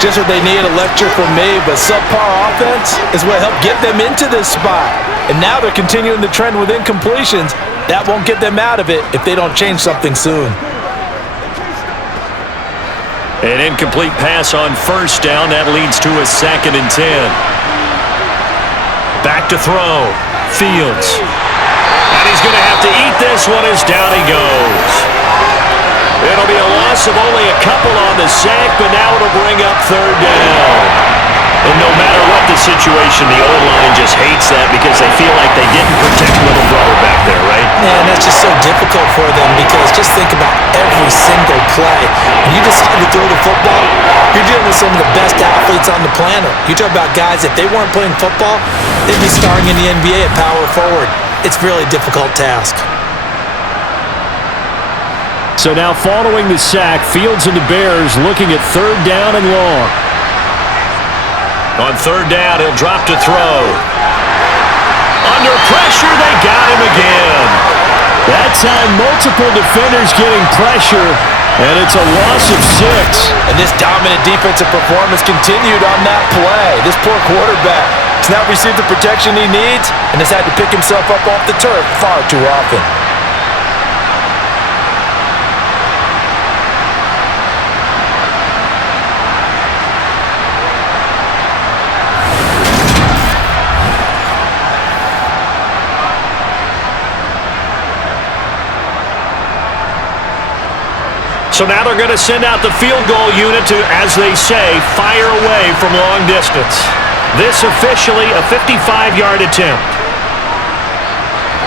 Just what they need, a lecture from me, but subpar offense is what helped get them into this spot. And now they're continuing the trend with incompletions. That won't get them out of it if they don't change something soon. An incomplete pass on first down. That leads to a 2nd and 10. to throw. Fields. And he's going to have to eat this one as down he goes. It'll be a loss of only a couple on the sack, but now it'll bring up third down. And no matter what the situation, the O-line just hates that because they feel like they didn't protect little brother back there, right? Man, that's just so difficult for them because just think about every single play. When you decide to throw the football, you're dealing with some of the best athletes on the planet. You talk about guys, if they weren't playing football, they'd be starring in the NBA at power forward. It's a really difficult task. So now following the sack, Fields and the Bears looking at third down and long. On third down, he'll drop to throw. Under pressure, they got him again. That time, multiple defenders getting pressure, and it's a loss of 6. And this dominant defensive performance continued on that play. This poor quarterback has not received the protection he needs and has had to pick himself up off the turf far too often. So now they're going to send out the field goal unit to, as they say, fire away from long distance. This officially a 55-yard attempt.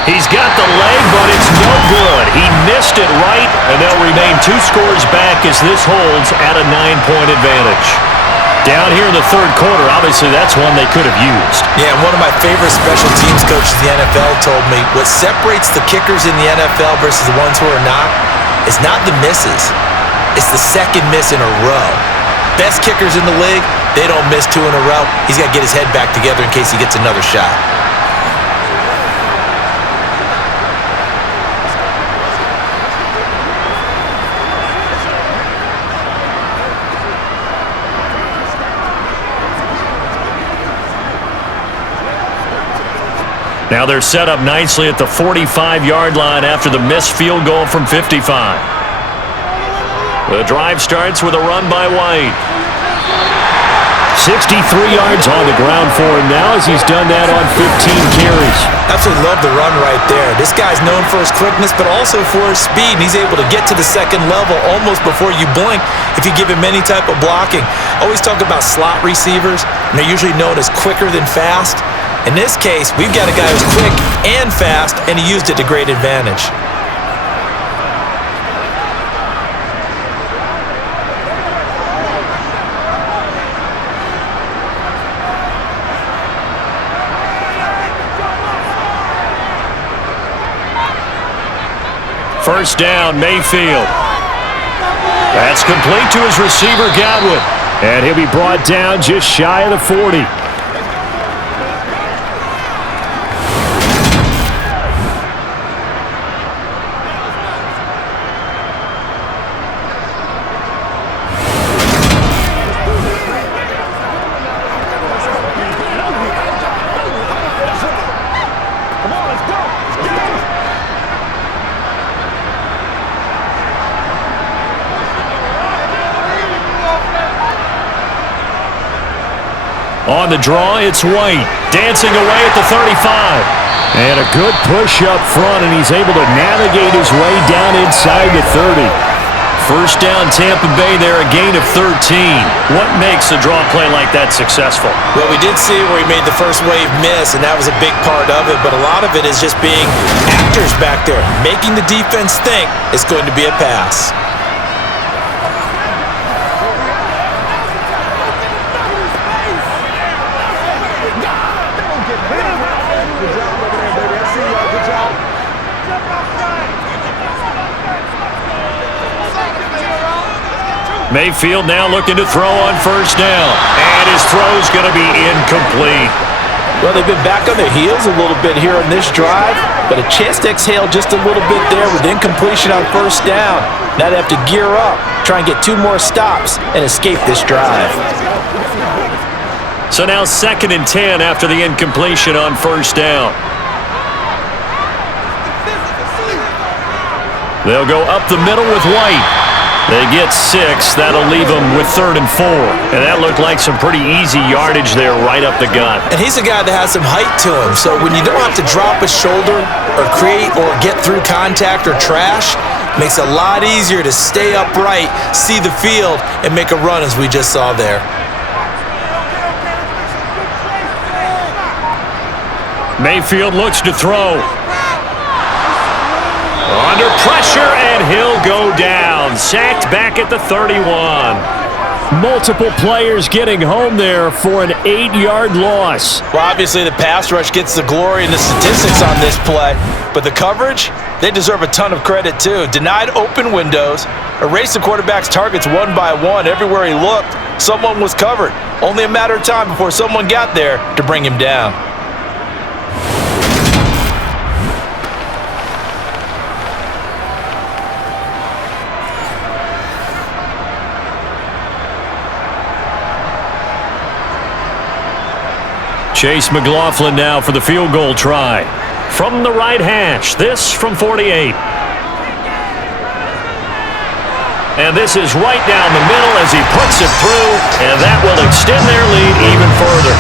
He's got the leg, but it's no good. He missed it right, and they'll remain 2 scores back as this holds at a 9-point advantage. Down here in the third quarter, obviously that's one they could have used. Yeah, and one of my favorite special teams coaches in the NFL told me what separates the kickers in the NFL versus the ones who are not is not the misses. It's the second miss in a row. Best kickers in the league, they don't miss 2 in a row. He's got to get his head back together in case he gets another shot. Now they're set up nicely at the 45-yard line after the missed field goal from 55. The drive starts with a run by White. 63 yards on the ground for him now as he's done that on 15 carries. Absolutely love the run right there. This guy's known for his quickness, but also for his speed. He's able to get to the second level almost before you blink if you give him any type of blocking. Always talk about slot receivers, and they're usually known as quicker than fast. In this case, we've got a guy who's quick and fast, and he used it to great advantage. First down, Mayfield. That's complete to his receiver, Godwin. And he'll be brought down just shy of the 40. On the draw, it's White, dancing away at the 35. And a good push up front, and he's able to navigate his way down inside the 30. First down, Tampa Bay there, a gain of 13. What makes a draw play like that successful? Well, we did see where he made the first wave miss, and that was a big part of it, but a lot of it is just being actors back there, making the defense think it's going to be a pass. Mayfield now looking to throw on first down. And his throw's going to be incomplete. Well, they've been back on their heels a little bit here on this drive, but a chance to exhale just a little bit there with incompletion on first down. Now they have to gear up, try and get 2 more stops, and escape this drive. So now 2nd and 10 after the incompletion on first down. They'll go up the middle with White. They get 6. That'll leave them with 3rd and 4. And that looked like some pretty easy yardage there right up the gut. And he's a guy that has some height to him. So when you don't have to drop a shoulder or create or get through contact or trash, makes it a lot easier to stay upright, see the field, and make a run as we just saw there. Mayfield looks to throw. Under pressure, and he'll go down. Sacked back at the 31. Multiple players getting home there for an 8-yard loss. Well, obviously the pass rush gets the glory and the statistics on this play, but the coverage, they deserve a ton of credit too. Denied open windows, erased the quarterback's targets one by one. Everywhere he looked, someone was covered. Only a matter of time before someone got there to bring him down. Chase McLaughlin now for the field goal try. From the right hash, this from 48. And this is right down the middle as he puts it through, and that will extend their lead even further.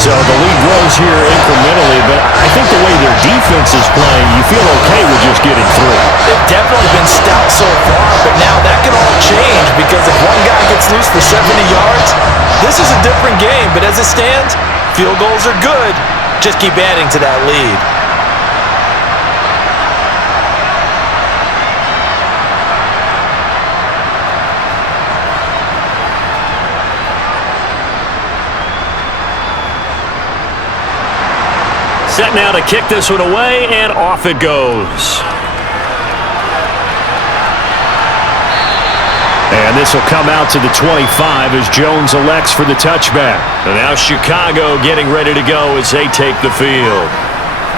So the lead grows here incrementally, but I think the way their defense is playing, you feel okay with just getting through. They've definitely been stout so far, but now that can all change because if one guy gets loose for 70 yards, this is a different game. But as it stands, field goals are good. Just keep adding to that lead. Set now to kick this one away, and off it goes. And this will come out to the 25 as Jones elects for the touchback. And now Chicago getting ready to go as they take the field.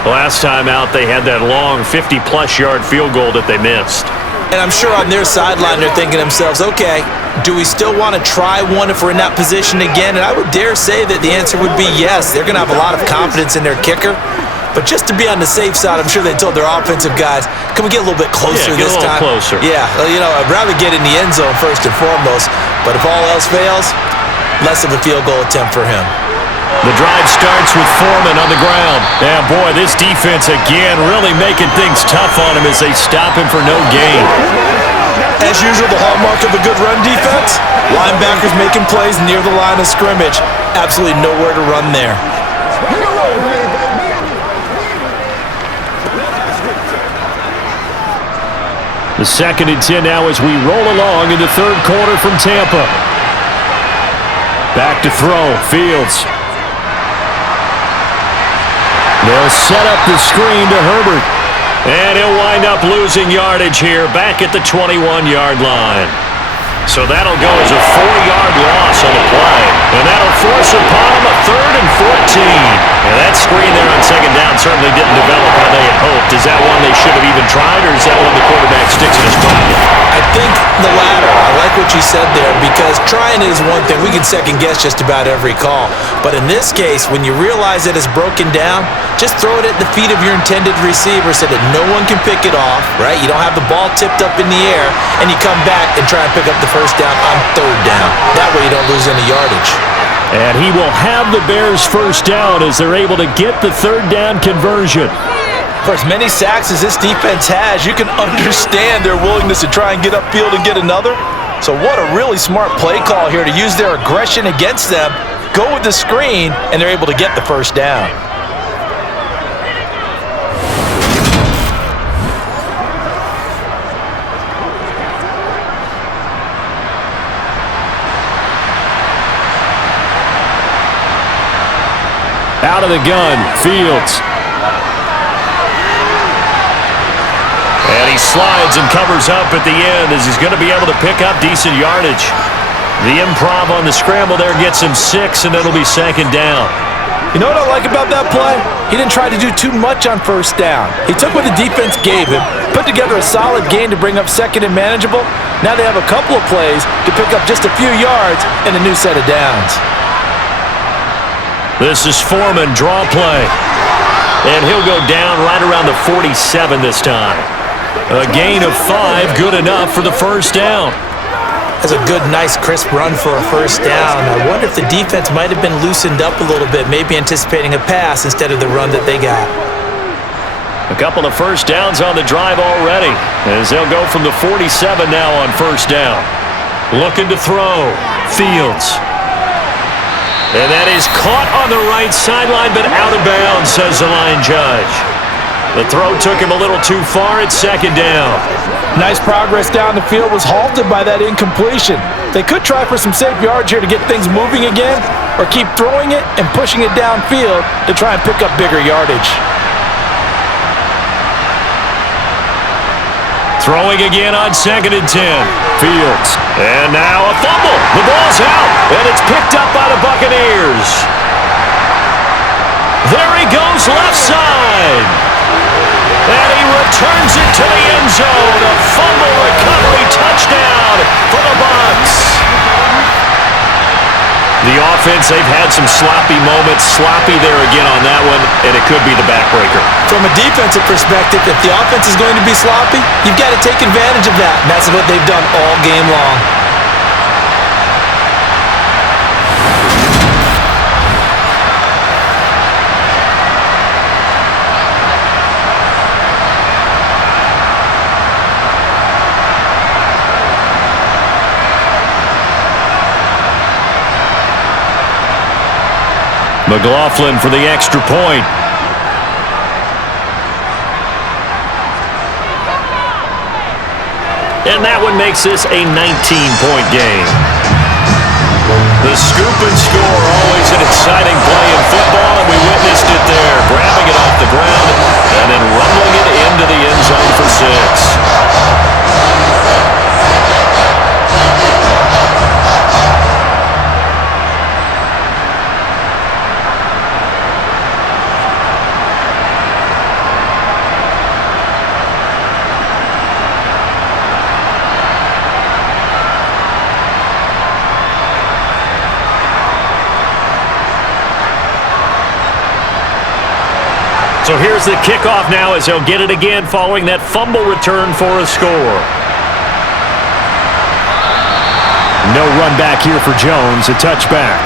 Last time out, they had that long 50-plus yard field goal that they missed. And I'm sure on their sideline, they're thinking to themselves, okay, do we still want to try one if we're in that position again? And I would dare say that the answer would be yes. They're going to have a lot of confidence in their kicker. But just to be on the safe side, I'm sure they told their offensive guys, can we get a little bit closer this time? Closer. Yeah, well, you know, I'd rather get in the end zone first and foremost. But if all else fails, less of a field goal attempt for him. The drive starts with Foreman on the ground. Yeah, boy, this defense again really making things tough on him as they stop him for no gain. As usual, the hallmark of a good run defense, linebackers making plays near the line of scrimmage. Absolutely nowhere to run there. The 2nd and 10 now as we roll along in the 3rd quarter from Tampa. Back to throw, Fields. They'll set up the screen to Herbert. And he'll wind up losing yardage here back at the 21-yard line. So that'll go as a 4-yard loss on the play. And that'll force upon him a 3rd and 14. And that screen there on 2nd down certainly didn't develop how they had hoped. Is that one they should have even tried, or is that one the quarterback sticks in his pocket? I think the latter. I like what you said there because trying it is one thing. We can second guess just about every call. But in this case, when you realize that it's broken down, just throw it at the feet of your intended receiver so that no one can pick it off, right? You don't have the ball tipped up in the air, and you come back and try and pick up the first down on 3rd down. That way you don't lose any yardage. And he will have the Bears first down as they're able to get the 3rd down conversion. For as many sacks as this defense has, you can understand their willingness to try and get upfield and get another. So what a really smart play call here to use their aggression against them, go with the screen, and they're able to get the first down. Out of the gun, Fields. And he slides and covers up at the end as he's going to be able to pick up decent yardage. The improv on the scramble there gets him 6, and it'll be 2nd down. You know what I like about that play? He didn't try to do too much on 1st down. He took what the defense gave him, put together a solid gain to bring up 2nd and manageable. Now they have a couple of plays to pick up just a few yards and a new set of downs. This is Foreman, draw play. And he'll go down right around the 47 this time. A gain of 5, good enough for the first down. That's a good, nice, crisp run for a first down. I wonder if the defense might have been loosened up a little bit, maybe anticipating a pass instead of the run that they got. A couple of first downs on the drive already, as they'll go from the 47 now on first down. Looking to throw. Fields. And that is caught on the right sideline, but out of bounds, says the line judge. The throw took him a little too far at second down. Nice progress down the field was halted by that incompletion. They could try for some safe yards here to get things moving again, or keep throwing it and pushing it downfield to try and pick up bigger yardage. Throwing again on 2nd and 10. Fields. And now a fumble. The ball's out, and it's picked up by the Buccaneers. There he goes left side. And he returns it to the end zone. A fumble recovery touchdown for the Bucs. The offense, they've had some sloppy moments. Sloppy there again on that one, and it could be the backbreaker. From a defensive perspective, if the offense is going to be sloppy, you've got to take advantage of that. And that's what they've done all game long. McLaughlin for the extra point. And that one makes this a 19-point game. The scoop and score, always an exciting play in football, and we witnessed it there. Grabbing it off the ground and then rumbling it into the end zone for 6. So here's the kickoff now as he'll get it again following that fumble return for a score. No run back here for Jones, a touchback.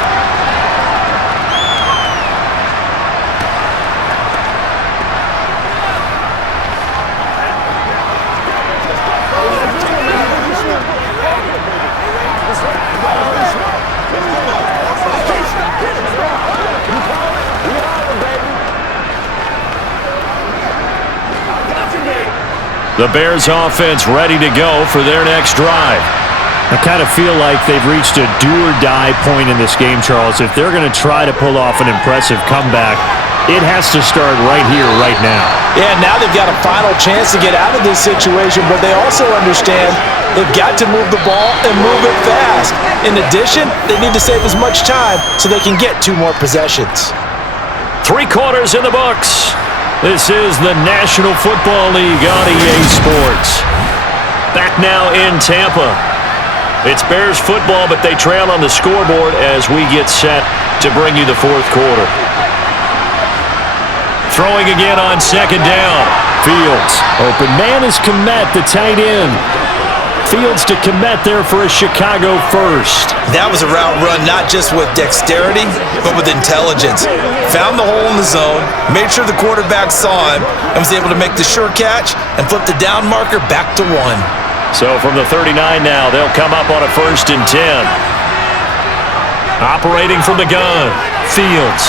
The Bears offense ready to go for their next drive. I kind of feel like they've reached a do-or-die point in this game, Charles. If they're going to try to pull off an impressive comeback, it has to start right here, right now. Yeah, now they've got a final chance to get out of this situation, but they also understand they've got to move the ball and move it fast. In addition, they need to save as much time so they can get 2 more possessions. 3 quarters in the books. This is the National Football League on EA Sports. Back now in Tampa. It's Bears football, but they trail on the scoreboard as we get set to bring you the 4th quarter. Throwing again on 2nd down. Fields. Open man is Kmet, the tight end. Fields to Kmet there for a Chicago first. That was a route run not just with dexterity, but with intelligence. Found the hole in the zone, made sure the quarterback saw him, and was able to make the sure catch and flip the down marker back to 1. So from the 39 now, they'll come up on a 1st and 10. Operating from the gun, Fields.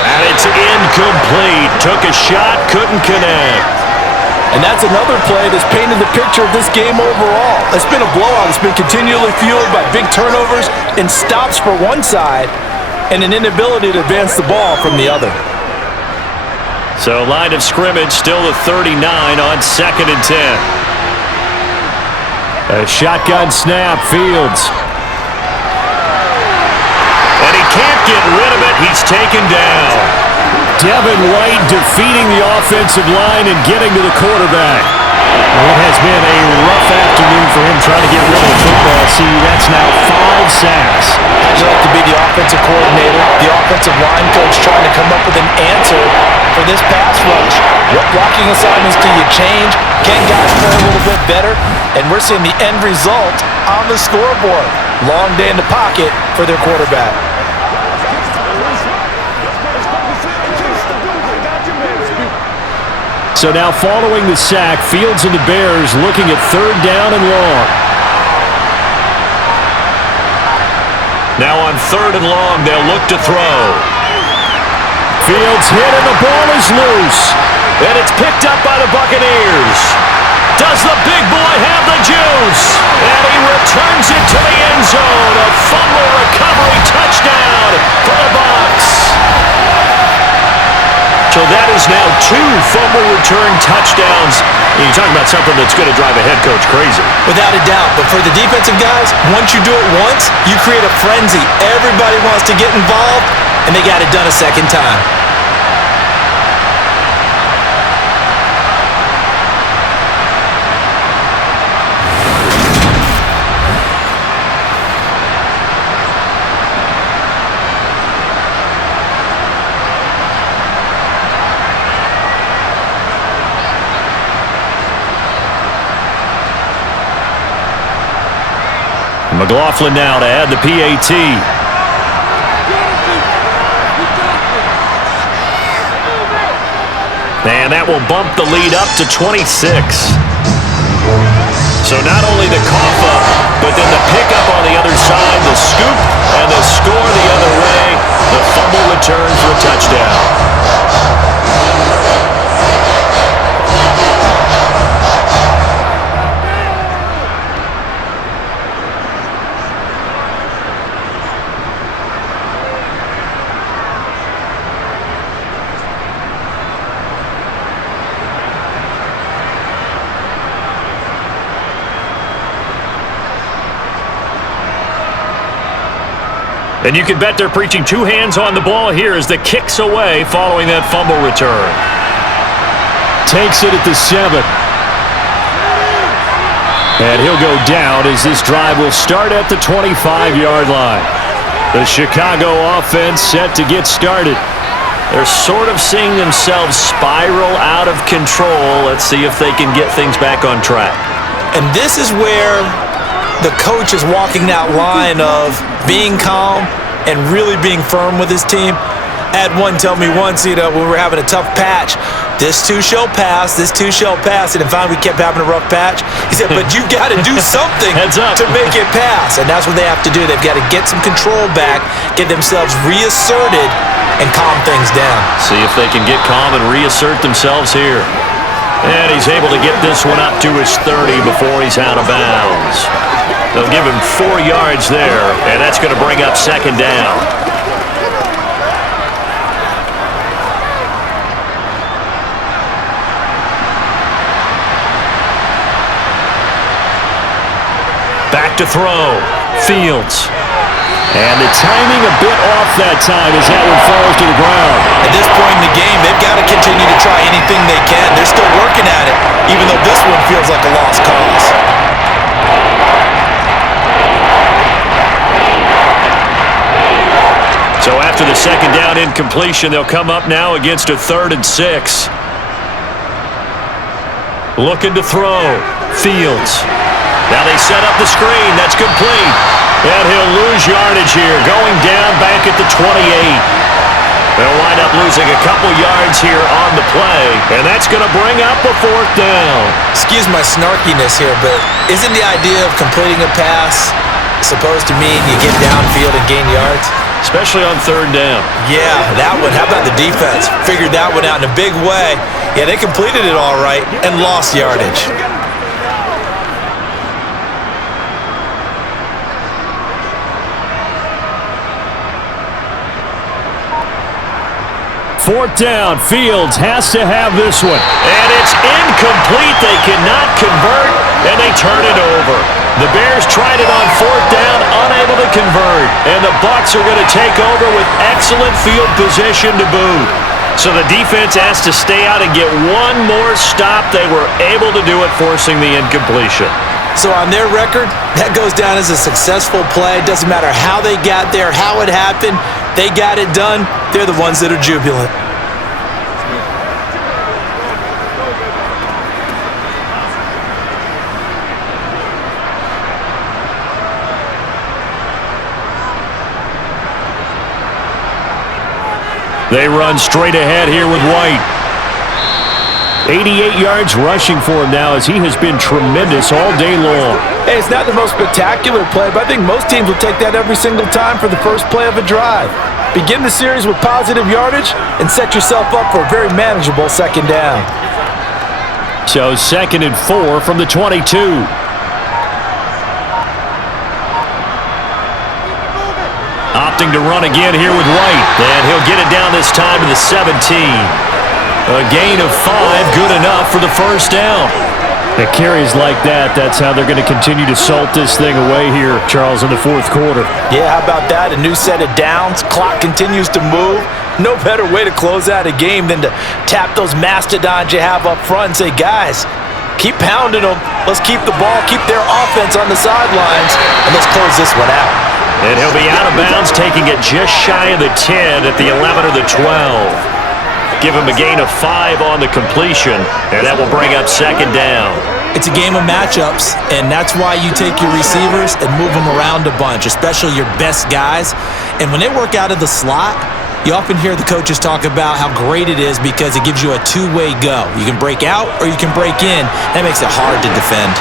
And it's incomplete. Took a shot, couldn't connect. And that's another play that's painted the picture of this game overall. It's been a blowout. It's been continually fueled by big turnovers and stops for one side and an inability to advance the ball from the other. So line of scrimmage still the 39 on 2nd and 10. A shotgun snap, Fields. And he can't get rid of it. He's taken down. Devin White defeating the offensive line and getting to the quarterback. It has been a rough afternoon for him trying to get rid of the football. See, that's now 5 sacks. How'd you like to be the offensive coordinator, the offensive line coach trying to come up with an answer for this pass rush. What blocking assignments do you change? Can guys play a little bit better? And we're seeing the end result on the scoreboard. Long day in the pocket for their quarterback. So now following the sack, Fields and the Bears looking at 3rd down and long. Now on 3rd and long, they'll look to throw. Fields hit and the ball is loose. And it's picked up by the Buccaneers. Does the big boy have the juice? And he returns it to the end zone. A fumble recovery touchdown for the Bucs. So that is now 2 fumble return touchdowns. You're talking about something that's going to drive a head coach crazy. Without a doubt. But for the defensive guys, once you do it once, you create a frenzy. Everybody wants to get involved, and they got it done a second time. McLaughlin now to add the PAT. And that will bump the lead up to 26. So not only the cough up, but then the pickup on the other side, the scoop, and the score the other way. The fumble return for a touchdown. And you can bet they're preaching 2 hands on the ball here as the kick's away following that fumble return. Takes it at the 7. And he'll go down as this drive will start at the 25-yard line. The Chicago offense set to get started. They're sort of seeing themselves spiral out of control. Let's see if they can get things back on track. And this is where the coach is walking that line of being calm and really being firm with his team. I had one tell me once, when we were having a tough patch, this too shall pass, this too shall pass. And then finally we kept having a rough patch. He said, but you've got to do something to make it pass. And that's what they have to do. They've got to get some control back, get themselves reasserted, and calm things down. See if they can get calm and reassert themselves here. And he's able to get this one up to his 30 before he's out of bounds. They'll give him 4 yards there, and that's going to bring up 2nd down. Back to throw. Fields. And the timing a bit off that time as that one falls to the ground. At this point in the game, they've got to continue to try anything they can. They're still working at it, even though this one feels like a lost cause. So after the 2nd down incompletion, they'll come up now against a 3rd and 6. Looking to throw. Fields. Now they set up the screen. That's complete. And he'll lose yardage here, going down back at the 28. They'll wind up losing a couple yards here on the play, and that's going to bring up a 4th down. Excuse my snarkiness here, but isn't the idea of completing a pass supposed to mean you get downfield and gain yards? Especially on 3rd down. Yeah, that one. How about the defense? Figured that one out in a big way. Yeah, they completed it all right and lost yardage. Fourth down. Fields has to have this one. And it's incomplete. They cannot convert, and they turn it over. The Bears tried it on 4th down, unable to convert. And the Bucs are going to take over with excellent field position to boot. So the defense has to stay out and get one more stop. They were able to do it, forcing the incompletion. So on their record, that goes down as a successful play. Doesn't matter how they got there, how it happened. They got it done. They're the ones that are jubilant. They run straight ahead here with White. 88 yards rushing for him now as he has been tremendous all day long. Hey, it's not the most spectacular play, but I think most teams will take that every single time for the first play of a drive. Begin the series with positive yardage and set yourself up for a very manageable second down. So 2nd and 4 from the 22. Opting to run again here with White. And he'll get it down this time to the 17. A gain of 5, good enough for the first down. At carries like that, that's how they're going to continue to salt this thing away here, Charles, in the fourth quarter. Yeah, how about that? A new set of downs. Clock continues to move. No better way to close out a game than to tap those mastodons you have up front and say, guys, keep pounding them. Let's keep the ball, keep their offense on the sidelines, and let's close this one out. And he'll be out of bounds, taking it just shy of the 10 at the 11 or the 12. Give him a gain of 5 on the completion, and that will bring up second down. It's a game of matchups, and that's why you take your receivers and move them around a bunch, especially your best guys. And when they work out of the slot, you often hear the coaches talk about how great it is because it gives you a two-way go. You can break out or you can break in. That makes it hard to defend.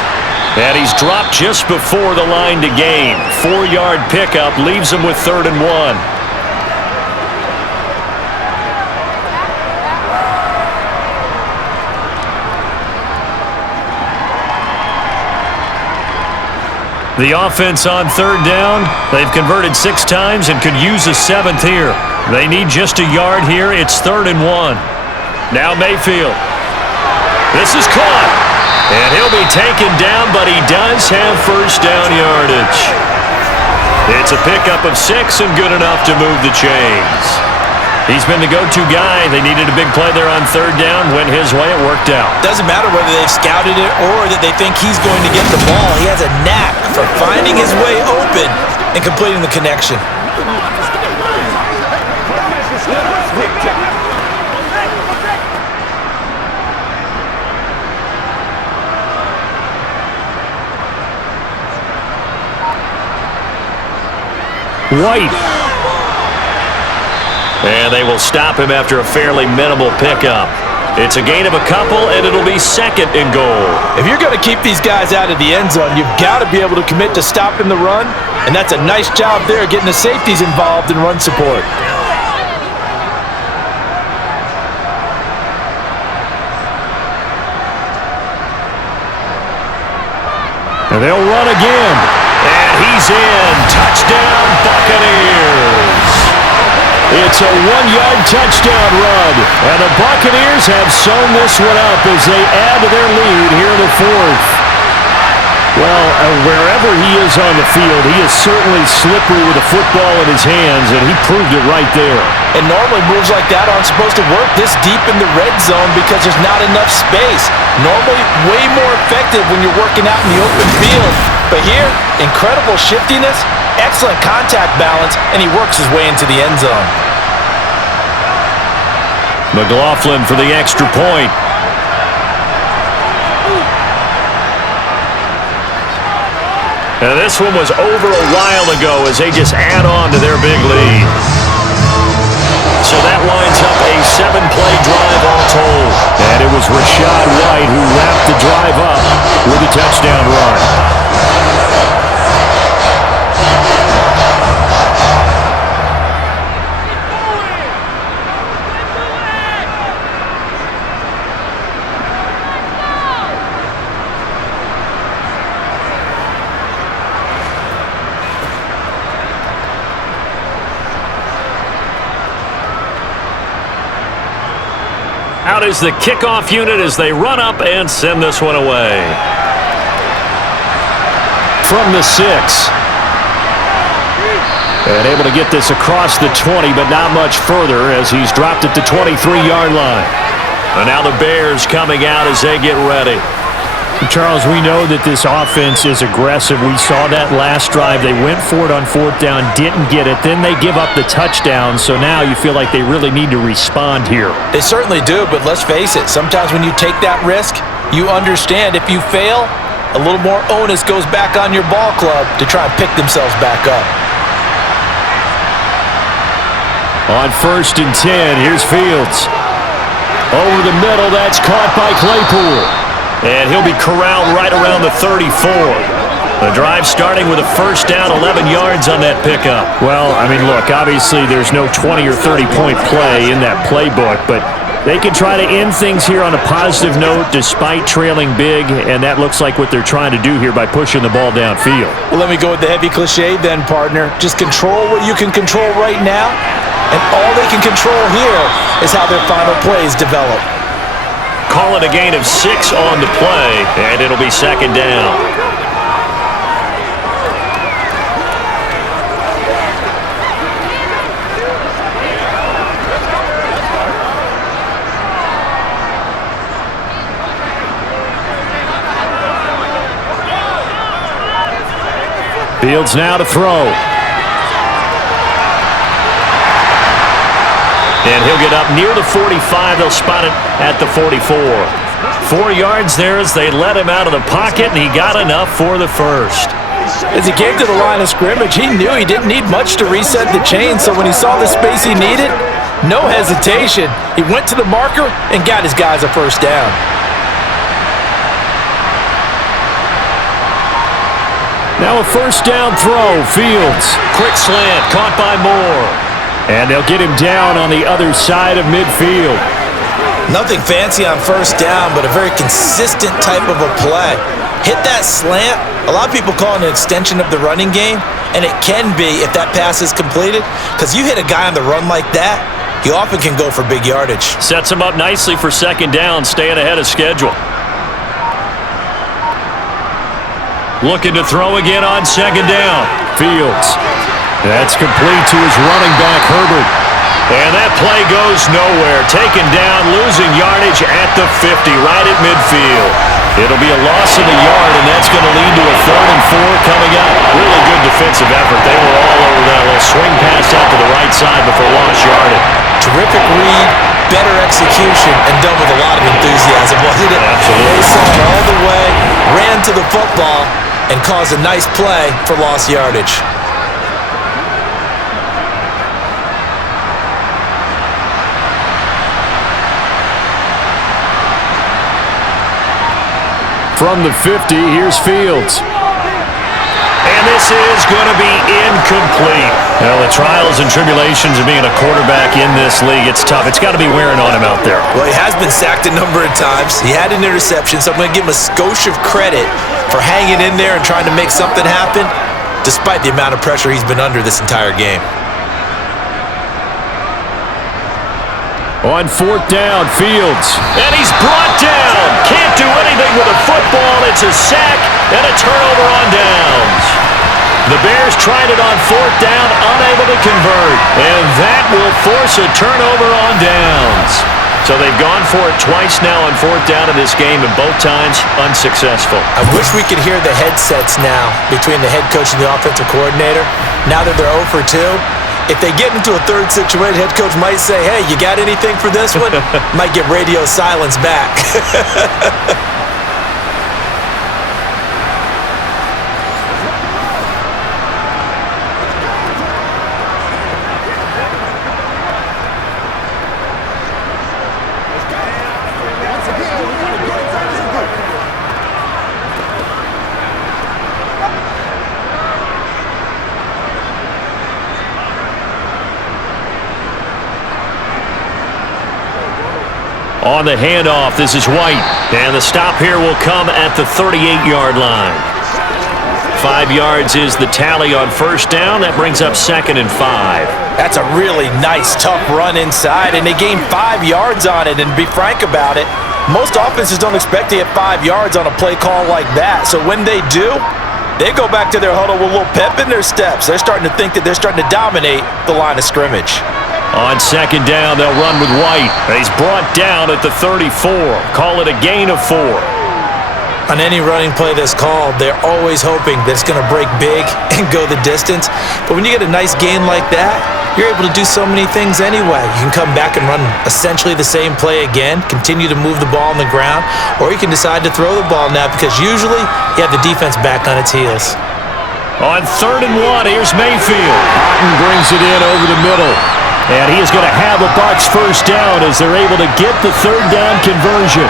And he's dropped just before the line to gain. 4-yard pickup leaves him with 3rd and 1. The offense on 3rd down. They've converted 6 times and could use a 7th here. They need just a yard here. It's 3rd and 1. Now Mayfield. This is caught. And he'll be taken down, but he does have first down yardage. It's a pickup of 6 and good enough to move the chains. He's been the go-to guy. They needed a big play there on 3rd down. Went his way. It worked out. Doesn't matter whether they've scouted it or that they think he's going to get the ball. He has a knack for finding his way open and completing the connection. White. And they will stop him after a fairly minimal pickup. It's a gain of a couple, and it'll be 2nd and goal. If you're going to keep these guys out of the end zone, you've got to be able to commit to stopping the run, and that's a nice job there getting the safeties involved in run support. And they'll run again. And he's in. Touchdown, Buccaneers. It's a 1-yard touchdown run. And the Buccaneers have sewn this one up as they add to their lead here in the 4th. Well, wherever he is on the field, he is certainly slippery with a football in his hands, and he proved it right there. And normally moves like that aren't supposed to work this deep in the red zone because there's not enough space. Normally way more effective when you're working out in the open field. But here, incredible shiftiness, excellent contact balance, and he works his way into the end zone. McLaughlin for the extra point. And this one was over a while ago as they just add on to their big lead. So that winds up a 7-play drive all told. And it was Rashad White who wrapped the drive up with a touchdown run. Out is the kickoff unit as they run up and send this one away. From the 6. And able to get this across the 20, but not much further as he's dropped it to 23-yard line. And now the Bears coming out as they get ready. Charles, we know that this offense is aggressive. We saw that last drive. They went for it on 4th down, didn't get it. Then they give up the touchdown, so now you feel like they really need to respond here. They certainly do, but let's face it. Sometimes when you take that risk, you understand if you fail, a little more onus goes back on your ball club to try and pick themselves back up. On 1st and 10, here's Fields. Over the middle, that's caught by Claypool. And he'll be corralled right around the 34. The drive starting with a first down, 11 yards on that pickup. Well, I mean, look, obviously there's no 20 or 30-point play in that playbook, but they can try to end things here on a positive note despite trailing big, and that looks like what they're trying to do here by pushing the ball downfield. Well, let me go with the heavy cliche then, partner. Just control what you can control right now, and all they can control here is how their final plays develop. Call it a gain of 6 on the play, and it'll be 2nd down. Fields now to throw. And he'll get up near the 45. They'll spot it at the 44. 4 yards there as they let him out of the pocket, and he got enough for the first. As he came to the line of scrimmage, he knew he didn't need much to reset the chain, so when he saw the space he needed, no hesitation. He went to the marker and got his guys a first down. Now a first down throw, Fields. Quick slant, caught by Moore. And they'll get him down on the other side of midfield. Nothing fancy on first down, but a very consistent type of a play. Hit that slant. A lot of people call it an extension of the running game, and it can be if that pass is completed, because you hit a guy on the run like that, he often can go for big yardage. Sets him up nicely for 2nd down, staying ahead of schedule. Looking to throw again on 2nd down. Fields. That's complete to his running back, Herbert. And that play goes nowhere. Taken down, losing yardage at the 50, right at midfield. It'll be a loss of a yard, and that's going to lead to a 3rd and 4 coming up. Really good defensive effort. They were all over that little swing pass out to the right side before lost yardage. Terrific read, better execution, and done with a lot of enthusiasm, wasn't it? Absolutely. They saw it all the way, ran to the football, and caused a nice play for lost yardage. From the 50, here's Fields. And this is going to be incomplete. Well, the trials and tribulations of being a quarterback in this league, it's tough. It's got to be wearing on him out there. Well, he has been sacked a number of times. He had an interception, so I'm going to give him a skosh of credit for hanging in there and trying to make something happen, despite the amount of pressure he's been under this entire game. On 4th down, Fields. And he's brought down. Can't do anything with a football. It's a sack and a turnover on downs. The Bears tried it on 4th down, unable to convert. And that will force a turnover on downs. So they've gone for it twice now on 4th down in this game, and both times unsuccessful. I wish we could hear the headsets now between the head coach and the offensive coordinator. Now that they're 0 for 2. If they get into a third situation, head coach might say, hey, you got anything for this one? Might get radio silence back. On the handoff, this is White. And the stop here will come at the 38-yard line. 5 yards is the tally on first down. That brings up 2nd and 5. That's a really nice, tough run inside, and they gained 5 yards on it. And to be frank about it, most offenses don't expect to get 5 yards on a play call like that. So when they do, they go back to their huddle with a little pep in their steps. They're starting to think that they're starting to dominate the line of scrimmage. On 2nd down, they'll run with White. He's brought down at the 34. Call it a gain of 4. On any running play that's called, they're always hoping that it's going to break big and go the distance. But when you get a nice gain like that, you're able to do so many things anyway. You can come back and run essentially the same play again, continue to move the ball on the ground, or you can decide to throw the ball now because usually you have the defense back on its heels. On 3rd and 1, here's Mayfield. Otten brings it in over the middle. And he is going to have a Bucs first down as they're able to get the third down conversion.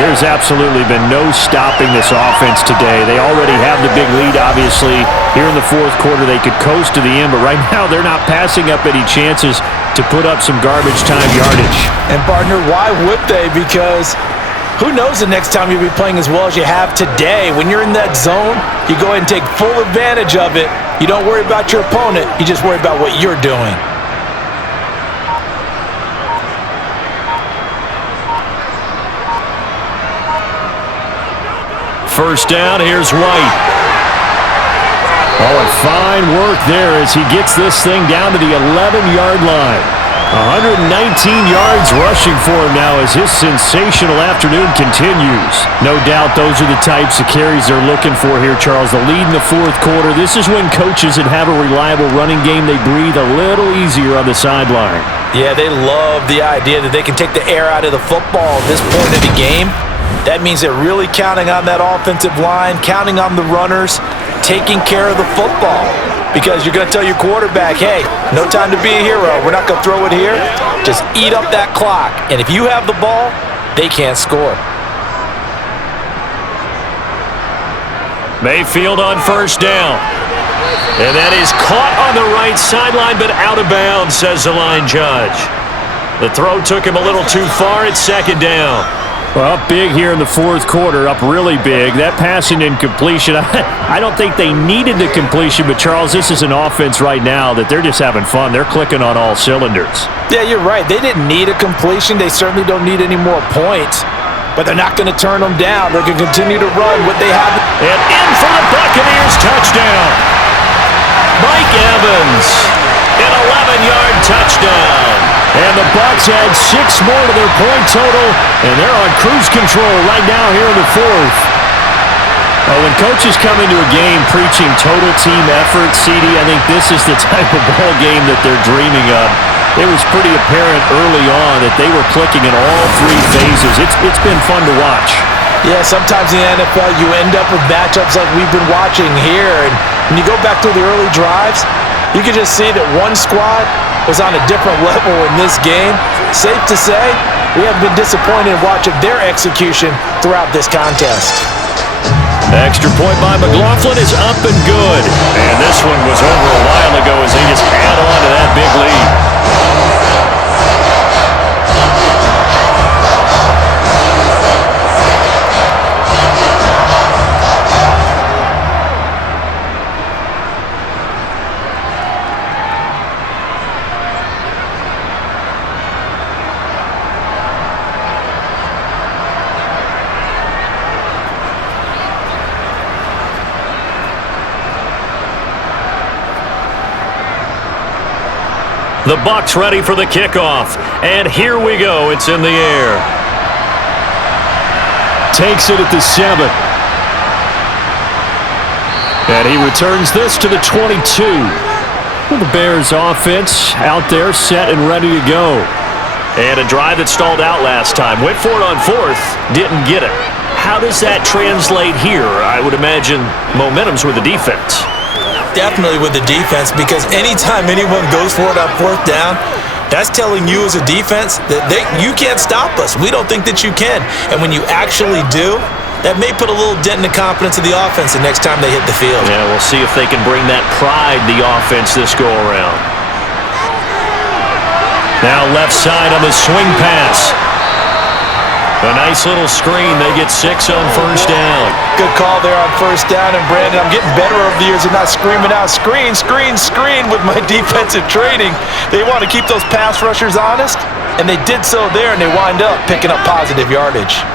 There's absolutely been no stopping this offense today. They already have the big lead, obviously. Here in the fourth quarter, they could coast to the end, but right now they're not passing up any chances to put up some garbage time yardage. And, partner, why would they? Because who knows the next time you'll be playing as well as you have today. When you're in that zone, you go ahead and take full advantage of it. You don't worry about your opponent. You just worry about what you're doing. First down, here's White. Oh, and fine work there as he gets this thing down to the 11-yard line. 119 yards rushing for him now as his sensational afternoon continues. No doubt those are the types of carries they're looking for here, Charles. The lead in the fourth quarter. This is when coaches that have a reliable running game, they breathe a little easier on the sideline. Yeah, they love the idea that they can take the air out of the football at this point of the game. That means they're really counting on that offensive line, counting on the runners, taking care of the football. Because you're going to tell your quarterback, hey, no time to be a hero. We're not going to throw it here. Just eat up that clock. And if you have the ball, they can't score. Mayfield on first down. And that is caught on the right sideline, but out of bounds, says the line judge. The throw took him a little too far. It's second down. Well, up big here in the fourth quarter, up really big. That passing incompletion, I don't think they needed the completion, but Charles, this is an offense right now that they're just having fun. They're clicking on all cylinders. Yeah, you're right. They didn't need a completion. They certainly don't need any more points, but they're not going to turn them down. They're going to continue to run what they have. And in for the Buccaneers, touchdown. Mike Evans, an 11-yard touchdown. And the Bucs add 6 more to their point total, and they're on cruise control right now here in the fourth. Well, when coaches come into a game preaching total team effort, CD, I think this is the type of ball game that they're dreaming of. It was pretty apparent early on that they were clicking in all 3 phases. It's been fun to watch. Yeah, sometimes in the NFL you end up with matchups like we've been watching here, and when you go back to the early drives, you can just see that one squad was on a different level in this game. Safe to say, we have been disappointed in watching their execution throughout this contest. Extra point by McLaughlin is up and good. And this one was over a while ago as they just add on to that big lead. The Bucs ready for the kickoff. And here we go. It's in the air. Takes it at the 7. And he returns this to the 22. Well, the Bears offense out there set and ready to go. And a drive that stalled out last time. Went for it on 4th. Didn't get it. How does that translate here? I would imagine momentum's with the defense. Definitely with the defense, because anytime anyone goes for it on 4th down, that's telling you as a defense that you can't stop us. We don't think that you can. And when you actually do, that may put a little dent in the confidence of the offense the next time they hit the field. Yeah, we'll see if they can bring that pride the offense this go around. Now left side on the swing pass. A nice little screen. They get 6 on first down. Good call there on first down. And, Brandon, I'm getting better over the years of not screaming out, screen, screen, screen with my defensive training. They want to keep those pass rushers honest, and they did so there, and they wind up picking up positive yardage.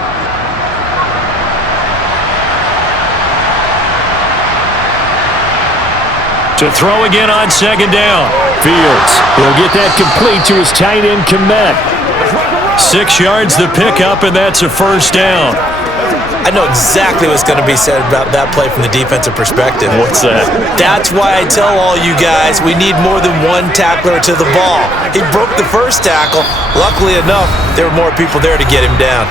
To throw again on second down. Fields. He'll get that complete to his tight end, Komet. 6 yards the pickup, and that's a first down. I know exactly what's going to be said about that play from the defensive perspective. What's that? That's why I tell all you guys we need more than one tackler to the ball. He broke the first tackle. Luckily enough, there were more people there to get him down.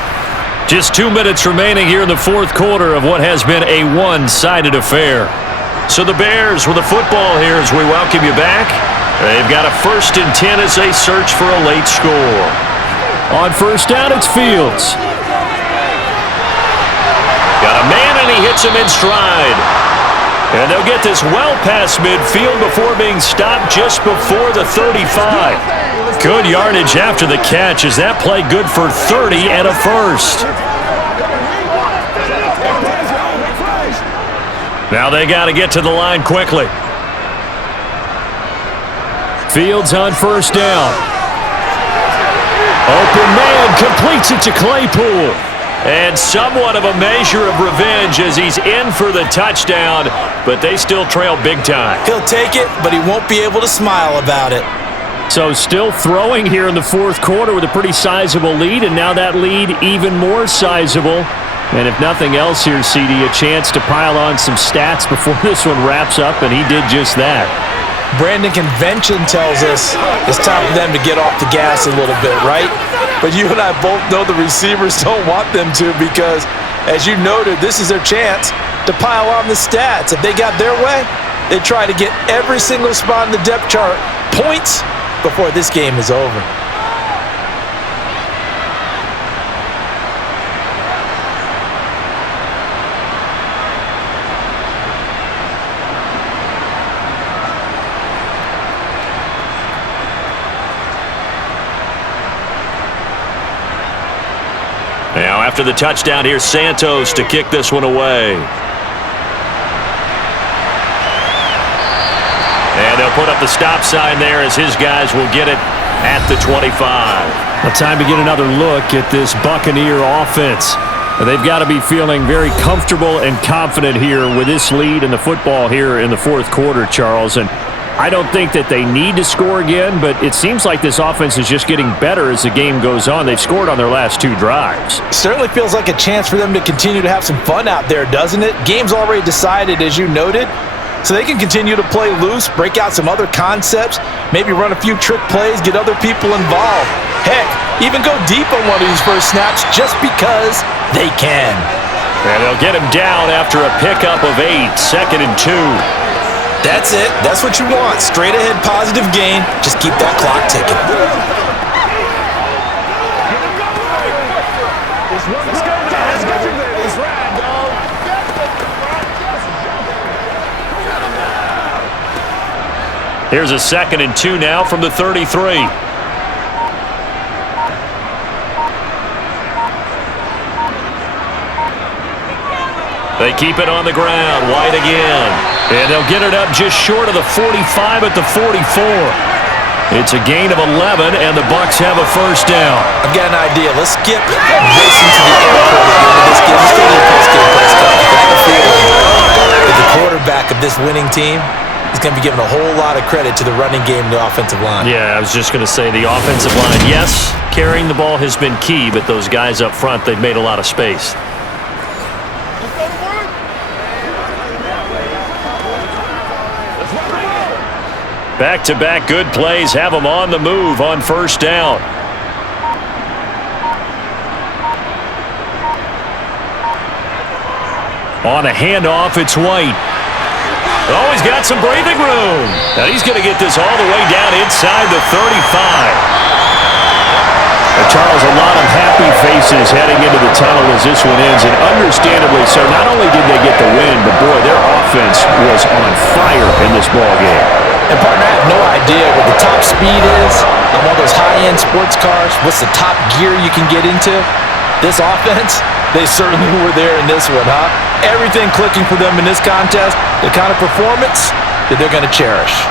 Just 2 minutes remaining here in the fourth quarter of what has been a one-sided affair. So the Bears with the football here as we welcome you back. They've got a 1st and 10 as they search for a late score. On first down, it's Fields. Got a man, and he hits him in stride. And they'll get this well past midfield before being stopped just before the 35. Good yardage after the catch. Is that play good for 30 and a first? Now they got to get to the line quickly. Fields on first down. Open man completes it to Claypool. And somewhat of a measure of revenge as he's in for the touchdown, but they still trail big time. He'll take it, but he won't be able to smile about it. So still throwing here in the fourth quarter with a pretty sizable lead, and now that lead even more sizable. And if nothing else here, CD, a chance to pile on some stats before this one wraps up, and he did just that. Brandon, convention tells us it's time for them to get off the gas a little bit, right? But you and I both know the receivers don't want them to because, as you noted, this is their chance to pile on the stats. If they got their way, they try to get every single spot in the depth chart points before this game is over. Now, after the touchdown, here's Santos to kick this one away. And they'll put up the stop sign there as his guys will get it at the 25. Now time to get another look at this Buccaneer offense. They've got to be feeling very comfortable and confident here with this lead in the football here in the fourth quarter, Charles. And I don't think that they need to score again, but it seems like this offense is just getting better as the game goes on. They've scored on their last 2 drives. Certainly feels like a chance for them to continue to have some fun out there, doesn't it? Game's already decided, as you noted, so they can continue to play loose, break out some other concepts, maybe run a few trick plays, get other people involved. Heck, even go deep on one of these first snaps just because they can. And they'll get him down after a pickup of 8, 2nd and 2. That's it. That's what you want. Straight ahead positive gain. Just keep that clock ticking. Here's a 2nd and 2 now from the 33. They keep it on the ground. White again. And they'll get it up just short of the 45 at the 44. It's a gain of 11, and the Bucs have a first down. I've got an idea. Let's skip racing to the airport again with this game. Let's go to the post-game press conference. I have a feeling that the quarterback of this winning team is going to be given a whole lot of credit to the running game and the offensive line. Yeah, I was just going to say the offensive line, yes, carrying the ball has been key, but those guys up front, they've made a lot of space. Back-to-back good plays have them on the move on first down. On a handoff, it's White. Oh, he's got some breathing room. Now he's going to get this all the way down inside the 35. Charles, a lot of happy faces heading into the tunnel as this one ends, and understandably so. Not only did they get the win, but boy, their offense was on fire in this ballgame. And partner, I have no idea what the top speed is on one of those high-end sports cars. What's the top gear you can get into? This offense, they certainly were there in this one, huh? Everything clicking for them in this contest, the kind of performance that they're going to cherish.